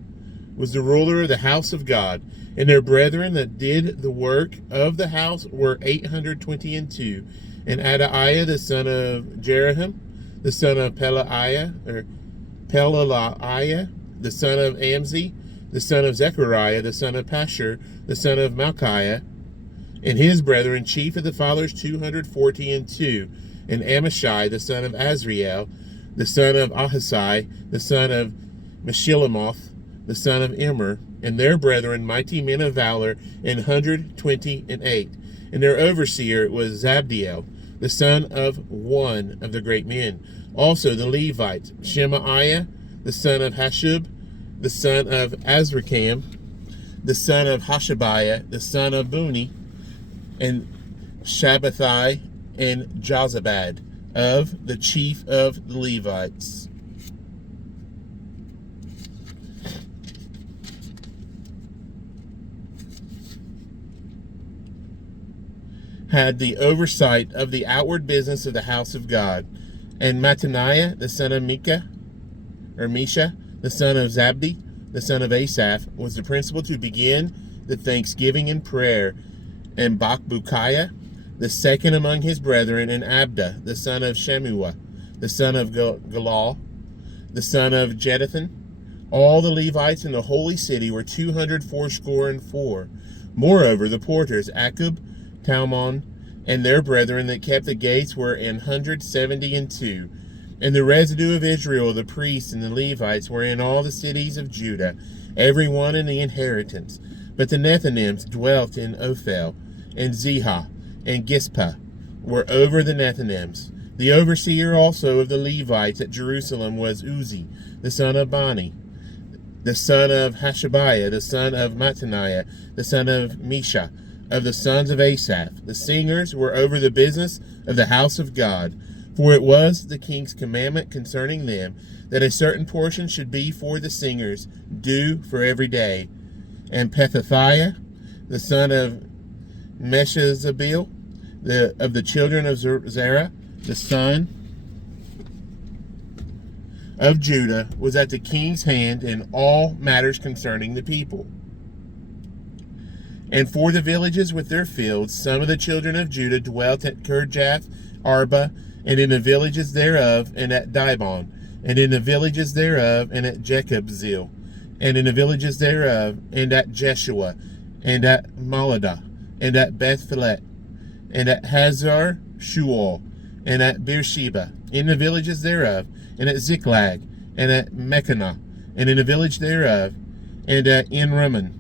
was the ruler of the house of God. And their brethren that did the work of the house were 822. And Adaiah, the son of Jerahim, the son of Pelaiah, the son of Amzi, the son of Zechariah, the son of Pashur, the son of Malchiah, and his brethren, chief of the fathers, 242. And Amashai, the son of Azriel, the son of Ahisai, the son of Meshillemoth, the son of Immer, and their brethren, mighty men of valor, 128. And their overseer was Zabdiel, the son of one of the great men. Also the Levites, Shemaiah, the son of Hashub, the son of Azrikam, the son of Hashabiah, the son of Buni, and Shabbathai, and Jozabad, of the chief of the Levites. Had the oversight of the outward business of the house of God. And Mattaniah, the son of Misha, the son of Zabdi, the son of Asaph, was the principal to begin the thanksgiving and prayer. And Bakbukiah, the second among his brethren, and Abda, the son of Shemua, the son of Galal, the son of Jeduthun. All the Levites in the holy city were 284. Moreover, the porters, Akub, Talmon, and their brethren that kept the gates were 172. And the residue of Israel, the priests and the Levites, were in all the cities of Judah, every one in the inheritance. But the Nethinims dwelt in Ophel, and Zihah, and Gispah were over the Nethinims. The overseer also of the Levites at Jerusalem was Uzi, the son of Bani, the son of Hashabiah, the son of Mattaniah, the son of Misha, of the sons of Asaph. The singers were over the business of the house of God, for it was the king's commandment concerning them that a certain portion should be for the singers, due for every day. And Pethathiah, the son of Meshezabeel, of the children of Zerah, the son of Judah, was at the king's hand in all matters concerning the people. And for the villages with their fields, some of the children of Judah dwelt at Kirjath Arba, and in the villages thereof, and at Dibon, and in the villages thereof, and at Jekabzeel, and in the villages thereof, and at Jeshua, and at Maladah, and at Bethphelet, and at Hazar Shual, and at Beersheba, in the villages thereof, and at Ziklag, and at Mechanah, and in the village thereof, and at Enrimmon,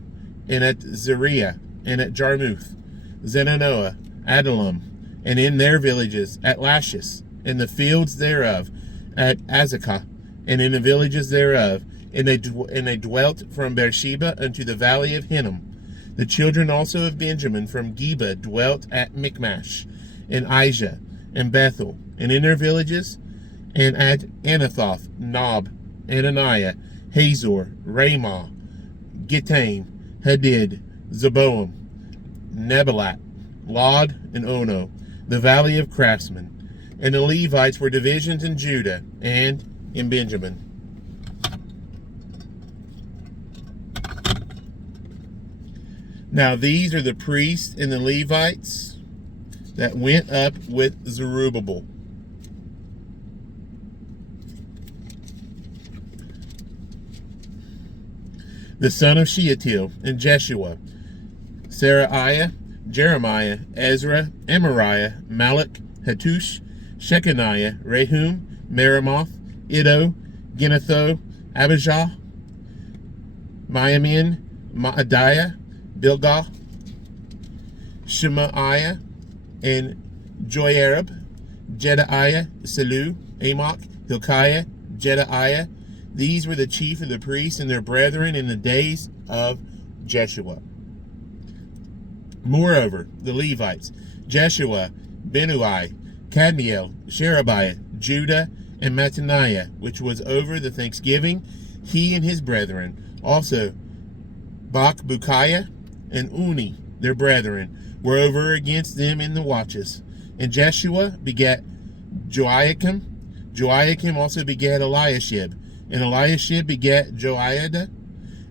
and at Zeriah, and at Jarmuth, Zenanoah, Adullam, and in their villages, at Lachish, in the fields thereof, at Azekah, and in the villages thereof, and they dwelt from Beersheba unto the valley of Hinnom. The children also of Benjamin from Geba dwelt at Michmash, and Aijah, and Bethel, and in their villages, and at Anathoth, Nob, Ananiah, Hazor, Ramah, Gittaim, Hadid, Zeboam, Nebalat, Lod, and Ono, the valley of craftsmen. And the Levites were divisions in Judah and in Benjamin. Now these are the priests and the Levites that went up with Zerubbabel. The son of Shealtiel, and Jeshua, Seraiah, Jeremiah, Ezra, Amariah, Malach, Hattush, Shechaniah, Rehum, Meremoth, Iddo, Ginnetho, Abijah, Miamin, Maadiah, Bilgah, Shemaiah, and Joarib, Jedaiah, Selu, Amok, Hilkiah, Jedaiah. These were the chief of the priests and their brethren in the days of Jeshua. Moreover, the Levites, Jeshua, Benui, Kadmiel, Sherebiah, Judah, and Mattaniah, which was over the thanksgiving, he and his brethren, also Bakbukiah, and Uni, their brethren, were over against them in the watches. And Jeshua begat Joiakim. Joiakim also begat Eliashib. And Eliashib begat Joiada.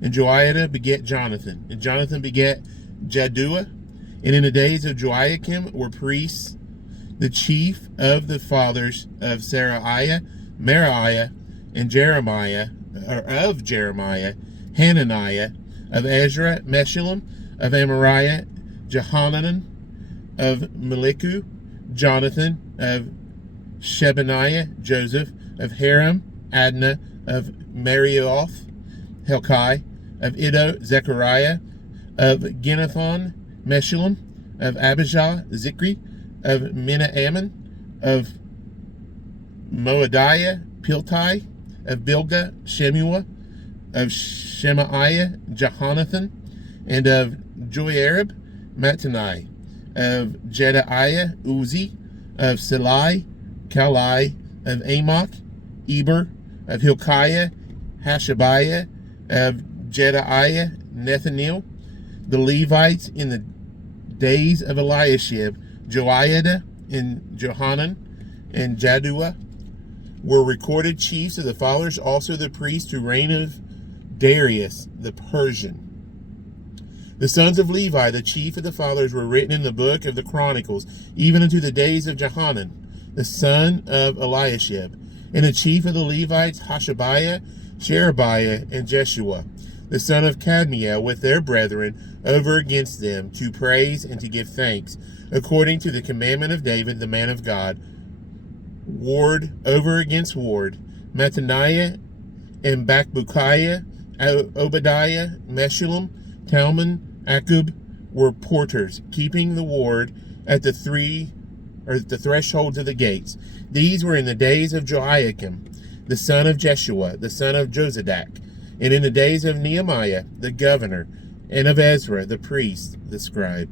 And Joiada begat Jonathan. And Jonathan begat Jaddua. And in the days of Joiakim were priests, the chief of the fathers of Seraiah, Meraiah, and Jeremiah, or of Jeremiah, Hananiah, of Ezra, Meshullam, of Amariah, Jehanan, of Meliku, Jonathan, of Shebaniah, Joseph, of Haram, Adnah, of Marioth, Helkai, of Iddo, Zechariah, of Ginnathon, Meshullam, of Abijah, Zikri, of Menaaman, of Moadiah, Piltai, of Bilgah, Shemua, of Shemaiah, Jehonathan, and of Joiarib, Mattanai, of Jedaiah, Uzi, of Selai, Kalai, of Amok, Eber, of Hilkiah, Hashabiah, of Jedaiah, Nethanel. The Levites in the days of Eliashib, Joiada and Johanan and Jaddua, were recorded chiefs of the fathers, also the priests who reigned of Darius the Persian. The sons of Levi, the chief of the fathers, were written in the book of the Chronicles, even unto the days of Johanan, the son of Eliashib. And the chief of the Levites, Hashabiah, Sherebiah, and Jeshua, the son of Kadmiel, with their brethren, over against them, to praise and to give thanks, according to the commandment of David, the man of God, ward over against ward. Mattaniah and Bakbukiah, Obadiah, Meshullam, Talmon, Akub were porters, keeping the ward at the thresholds of the gates. These were in the days of Joiakim, the son of Jeshua, the son of Jozadak, and in the days of Nehemiah, the governor, and of Ezra, the priest, the scribe.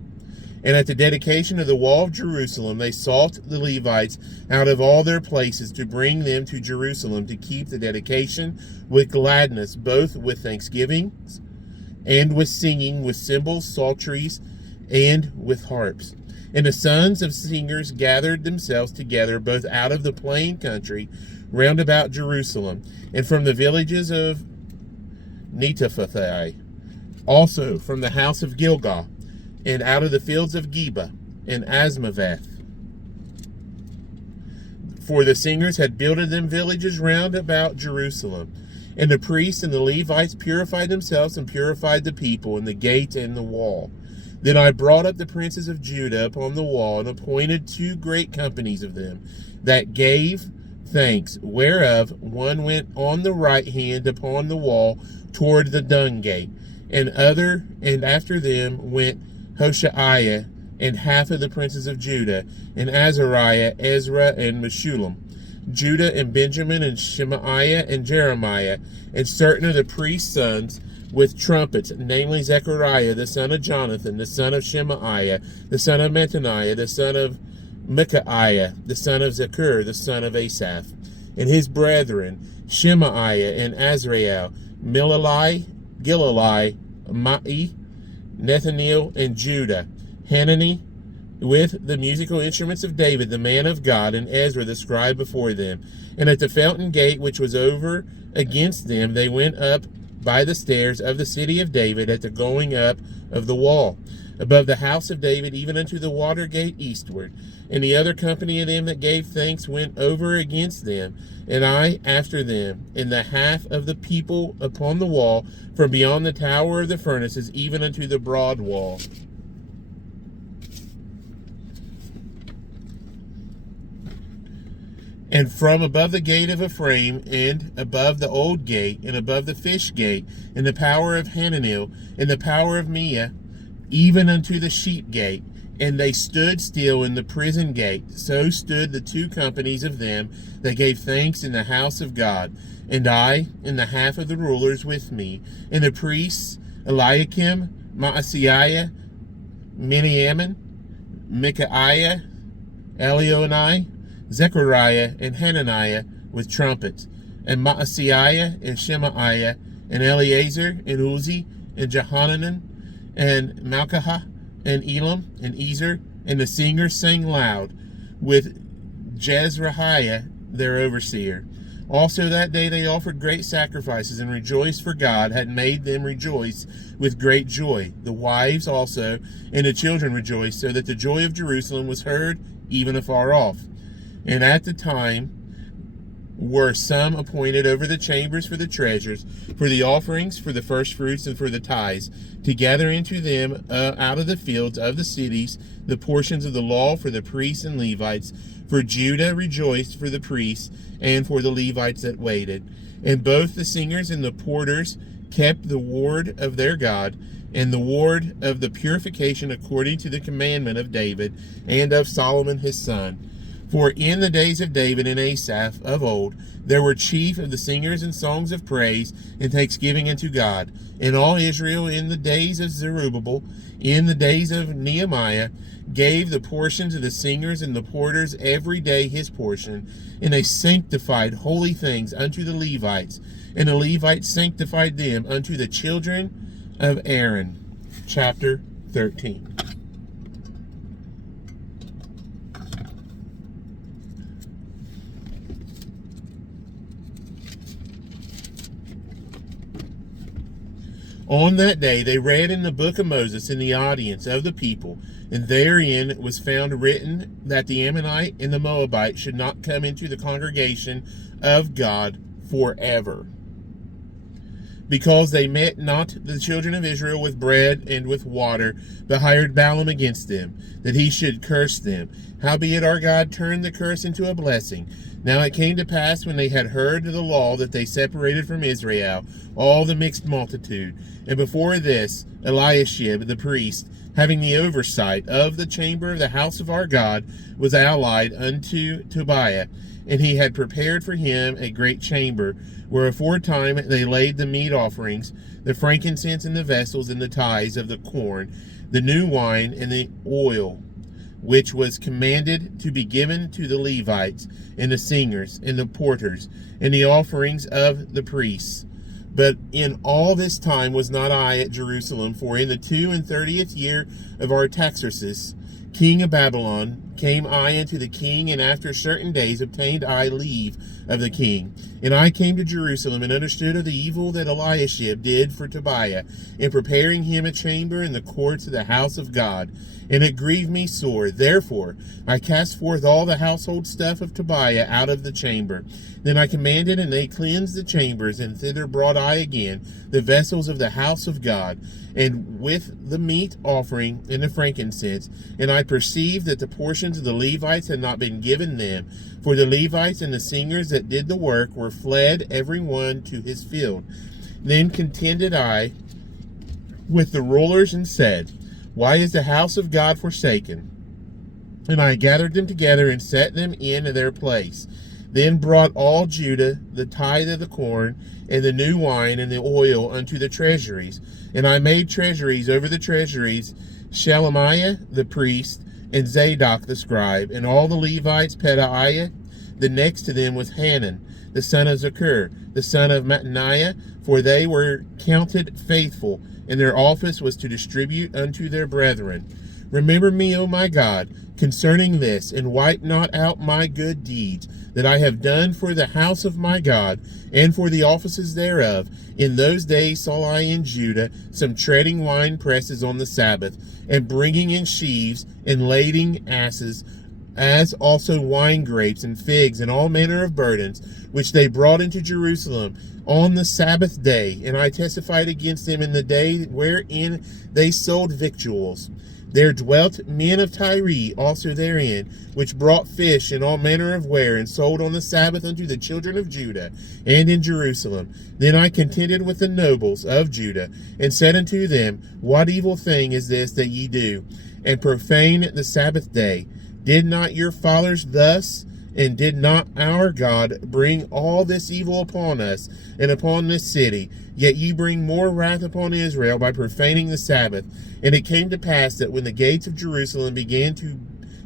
And at the dedication of the wall of Jerusalem, they sought the Levites out of all their places to bring them to Jerusalem to keep the dedication with gladness, both with thanksgivings and with singing, with cymbals, psalteries, and with harps. And the sons of singers gathered themselves together, both out of the plain country round about Jerusalem, and from the villages of Netophathi, also from the house of Gilgal, and out of the fields of Geba and Asmaveth. For the singers had builded them villages round about Jerusalem. And the priests and the Levites purified themselves and purified the people in the gate and the wall. Then I brought up the princes of Judah upon the wall, and appointed 2 great companies of them, that gave thanks, whereof one went on the right hand upon the wall toward the dung gate, and after them went Hoshaiah and half of the princes of Judah, and Azariah, Ezra, and Meshullam, Judah and Benjamin, and Shemaiah and Jeremiah, and certain of the priest's sons with trumpets, namely Zechariah, the son of Jonathan, the son of Shemaiah, the son of Mattaniah, the son of Micaiah, the son of Zechur, the son of Asaph, and his brethren, Shemaiah and Azrael, Gilalai, Ma'i, Nethanel, and Judah, Hanani, with the musical instruments of David, the man of God, and Ezra the scribe before them. And at the fountain gate which was over against them, they went up by the stairs of the city of David at the going up of the wall, above the house of David, even unto the water gate eastward. And the other company of them that gave thanks went over against them, and I after them, and the half of the people upon the wall, from beyond the tower of the furnaces, even unto the broad wall. And from above the gate of Ephraim, and above the old gate, and above the fish gate, and the power of Hananel, and the power of Mia, even unto the sheep gate, and they stood still in the prison gate. So stood the 2 companies of them that gave thanks in the house of God, and I, and the half of the rulers with me, and the priests, Eliakim, Maaseiah, Miniamin, Micaiah, Elionai, Zechariah, and Hananiah with trumpets, and Maaseiah, and Shemaiah, and Eleazar, and Uzi, and Jehanan, and Malchijah, and Elam, and Ezer, and the singers sang loud, with Jezreiah their overseer. Also that day they offered great sacrifices, and rejoiced, for God had made them rejoice with great joy. The wives also and the children rejoiced, so that the joy of Jerusalem was heard even afar off. And at the time were some appointed over the chambers for the treasures, for the offerings, for the firstfruits, and for the tithes, to gather into them out of the fields of the cities the portions of the law for the priests and Levites. For Judah rejoiced for the priests and for the Levites that waited. And both the singers and the porters kept the ward of their God, and the ward of the purification according to the commandment of David and of Solomon his son. For in the days of David and Asaph of old, there were chief of the singers and songs of praise and thanksgiving unto God. And all Israel in the days of Zerubbabel, in the days of Nehemiah, gave the portions of the singers and the porters every day his portion. And they sanctified holy things unto the Levites, and the Levites sanctified them unto the children of Aaron. Chapter 13. On that day they read in the book of Moses in the audience of the people, and therein was found written that the Ammonite and the Moabite should not come into the congregation of God forever, because they met not the children of Israel with bread and with water, but hired Balaam against them, that he should curse them. Howbeit our God turned the curse into a blessing. Now it came to pass, when they had heard the law, that they separated from Israel all the mixed multitude. And before this, Eliashib the priest, having the oversight of the chamber of the house of our God, was allied unto Tobiah, and he had prepared for him a great chamber, where aforetime they laid the meat offerings, the frankincense, and the vessels, and the tithes of the corn, the new wine, and the oil, which was commanded to be given to the Levites, and the singers, and the porters, and the offerings of the priests. But in all this time was not I at Jerusalem, for in the 32nd year of Artaxerxes, king of Babylon, came I unto the king, and after certain days obtained I leave of the king. And I came to Jerusalem, and understood of the evil that Eliashib did for Tobiah, in preparing him a chamber in the courts of the house of God. And it grieved me sore. Therefore I cast forth all the household stuff of Tobiah out of the chamber. Then I commanded, and they cleansed the chambers, and thither brought I again the vessels of the house of God, and with the meat offering and the frankincense. And I perceived that the portions of the Levites had not been given them, for the Levites and the singers that did the work were fled every one to his field. Then contended I with the rulers, and said, Why is the house of God forsaken? And I gathered them together, and set them in their place. Then brought all Judah the tithe of the corn, and the new wine, and the oil unto the treasuries. And I made treasuries over the treasuries, Shelemiah the priest, and Zadok the scribe, and all the Levites, Pedaiah. The next to them was Hanan, the son of Zakur, the son of Mattaniah, for they were counted faithful, and their office was to distribute unto their brethren. Remember me, O my God, concerning this, and wipe not out my good deeds that I have done for the house of my God, and for the offices thereof. In those days saw I in Judah some treading wine presses on the Sabbath, and bringing in sheaves, and lading asses, as also wine grapes, and figs, and all manner of burdens, which they brought into Jerusalem on the Sabbath day. And I testified against them in the day wherein they sold victuals. There dwelt men of Tyre also therein, which brought fish and all manner of ware, and sold on the Sabbath unto the children of Judah, and in Jerusalem. Then I contended with the nobles of Judah, and said unto them, What evil thing is this that ye do, and profane the Sabbath day? Did not your fathers thus? And did not our God bring all this evil upon us and upon this city? Yet ye bring more wrath upon Israel by profaning the Sabbath. And it came to pass that when the gates of Jerusalem began to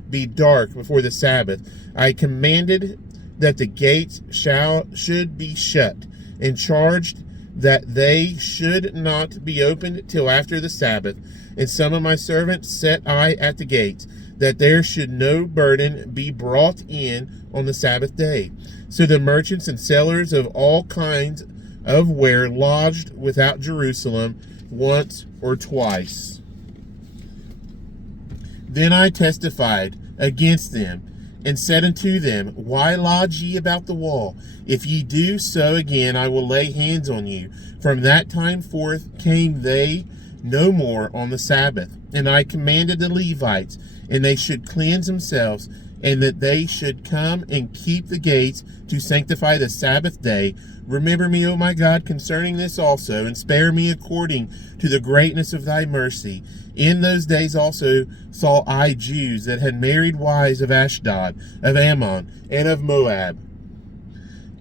be dark before the Sabbath, I commanded that the gates should be shut, and charged that they should not be opened till after the Sabbath. and some of my servants set I at the gates, that there should no burden be brought in on the Sabbath day. So the merchants and sellers of all kinds of ware lodged without Jerusalem once or twice. Then I testified against them, and said unto them, Why lodge ye about the wall? If ye do so again, I will lay hands on you. From that time forth came they no more on the Sabbath. And I commanded the Levites, and they should cleanse themselves, and that they should come and keep the gates to sanctify the Sabbath day. Remember me, O my God, concerning this also, and spare me according to the greatness of thy mercy. In those days also saw I Jews that had married wives of Ashdod, of Ammon, and of Moab.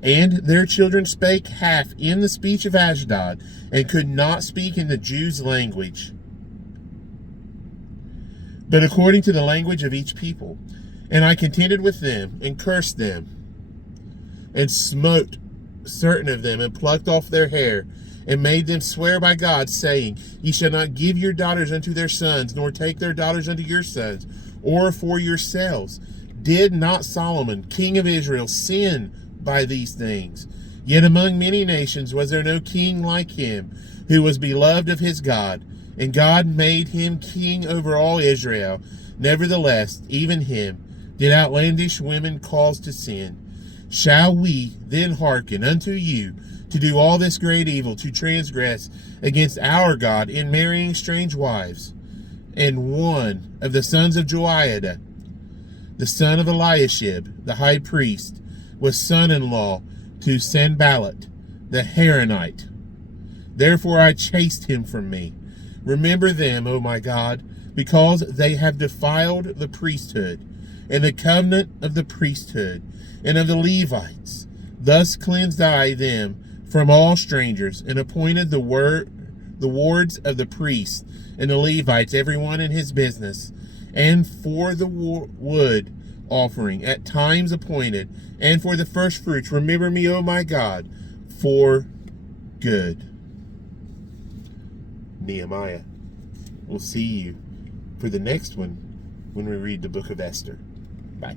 And their children spake half in the speech of Ashdod, and could not speak in the Jews' language, but according to the language of each people. And I contended with them, and cursed them, and smote certain of them, and plucked off their hair, and made them swear by God, saying, Ye shall not give your daughters unto their sons, nor take their daughters unto your sons, or for yourselves. Did not Solomon, king of Israel, sin by these things? Yet among many nations was there no king like him, who was beloved of his God, and God made him king over all Israel. Nevertheless, even him did outlandish women cause to sin. Shall we then hearken unto you to do all this great evil, to transgress against our God in marrying strange wives? And one of the sons of Joiada, the son of Eliashib, the high priest, was son-in-law to Sanballat, the Haranite. Therefore I chased him from me. Remember them, O my God, because they have defiled the priesthood, and the covenant of the priesthood, and of the Levites. Thus cleansed I them from all strangers, and appointed the wards of the priests and the Levites, every one in his business, and for the wood offering at times appointed, and for the first fruits. Remember me, O my God, for good. Nehemiah. We'll see you for the next one when we read the book of Esther. Bye.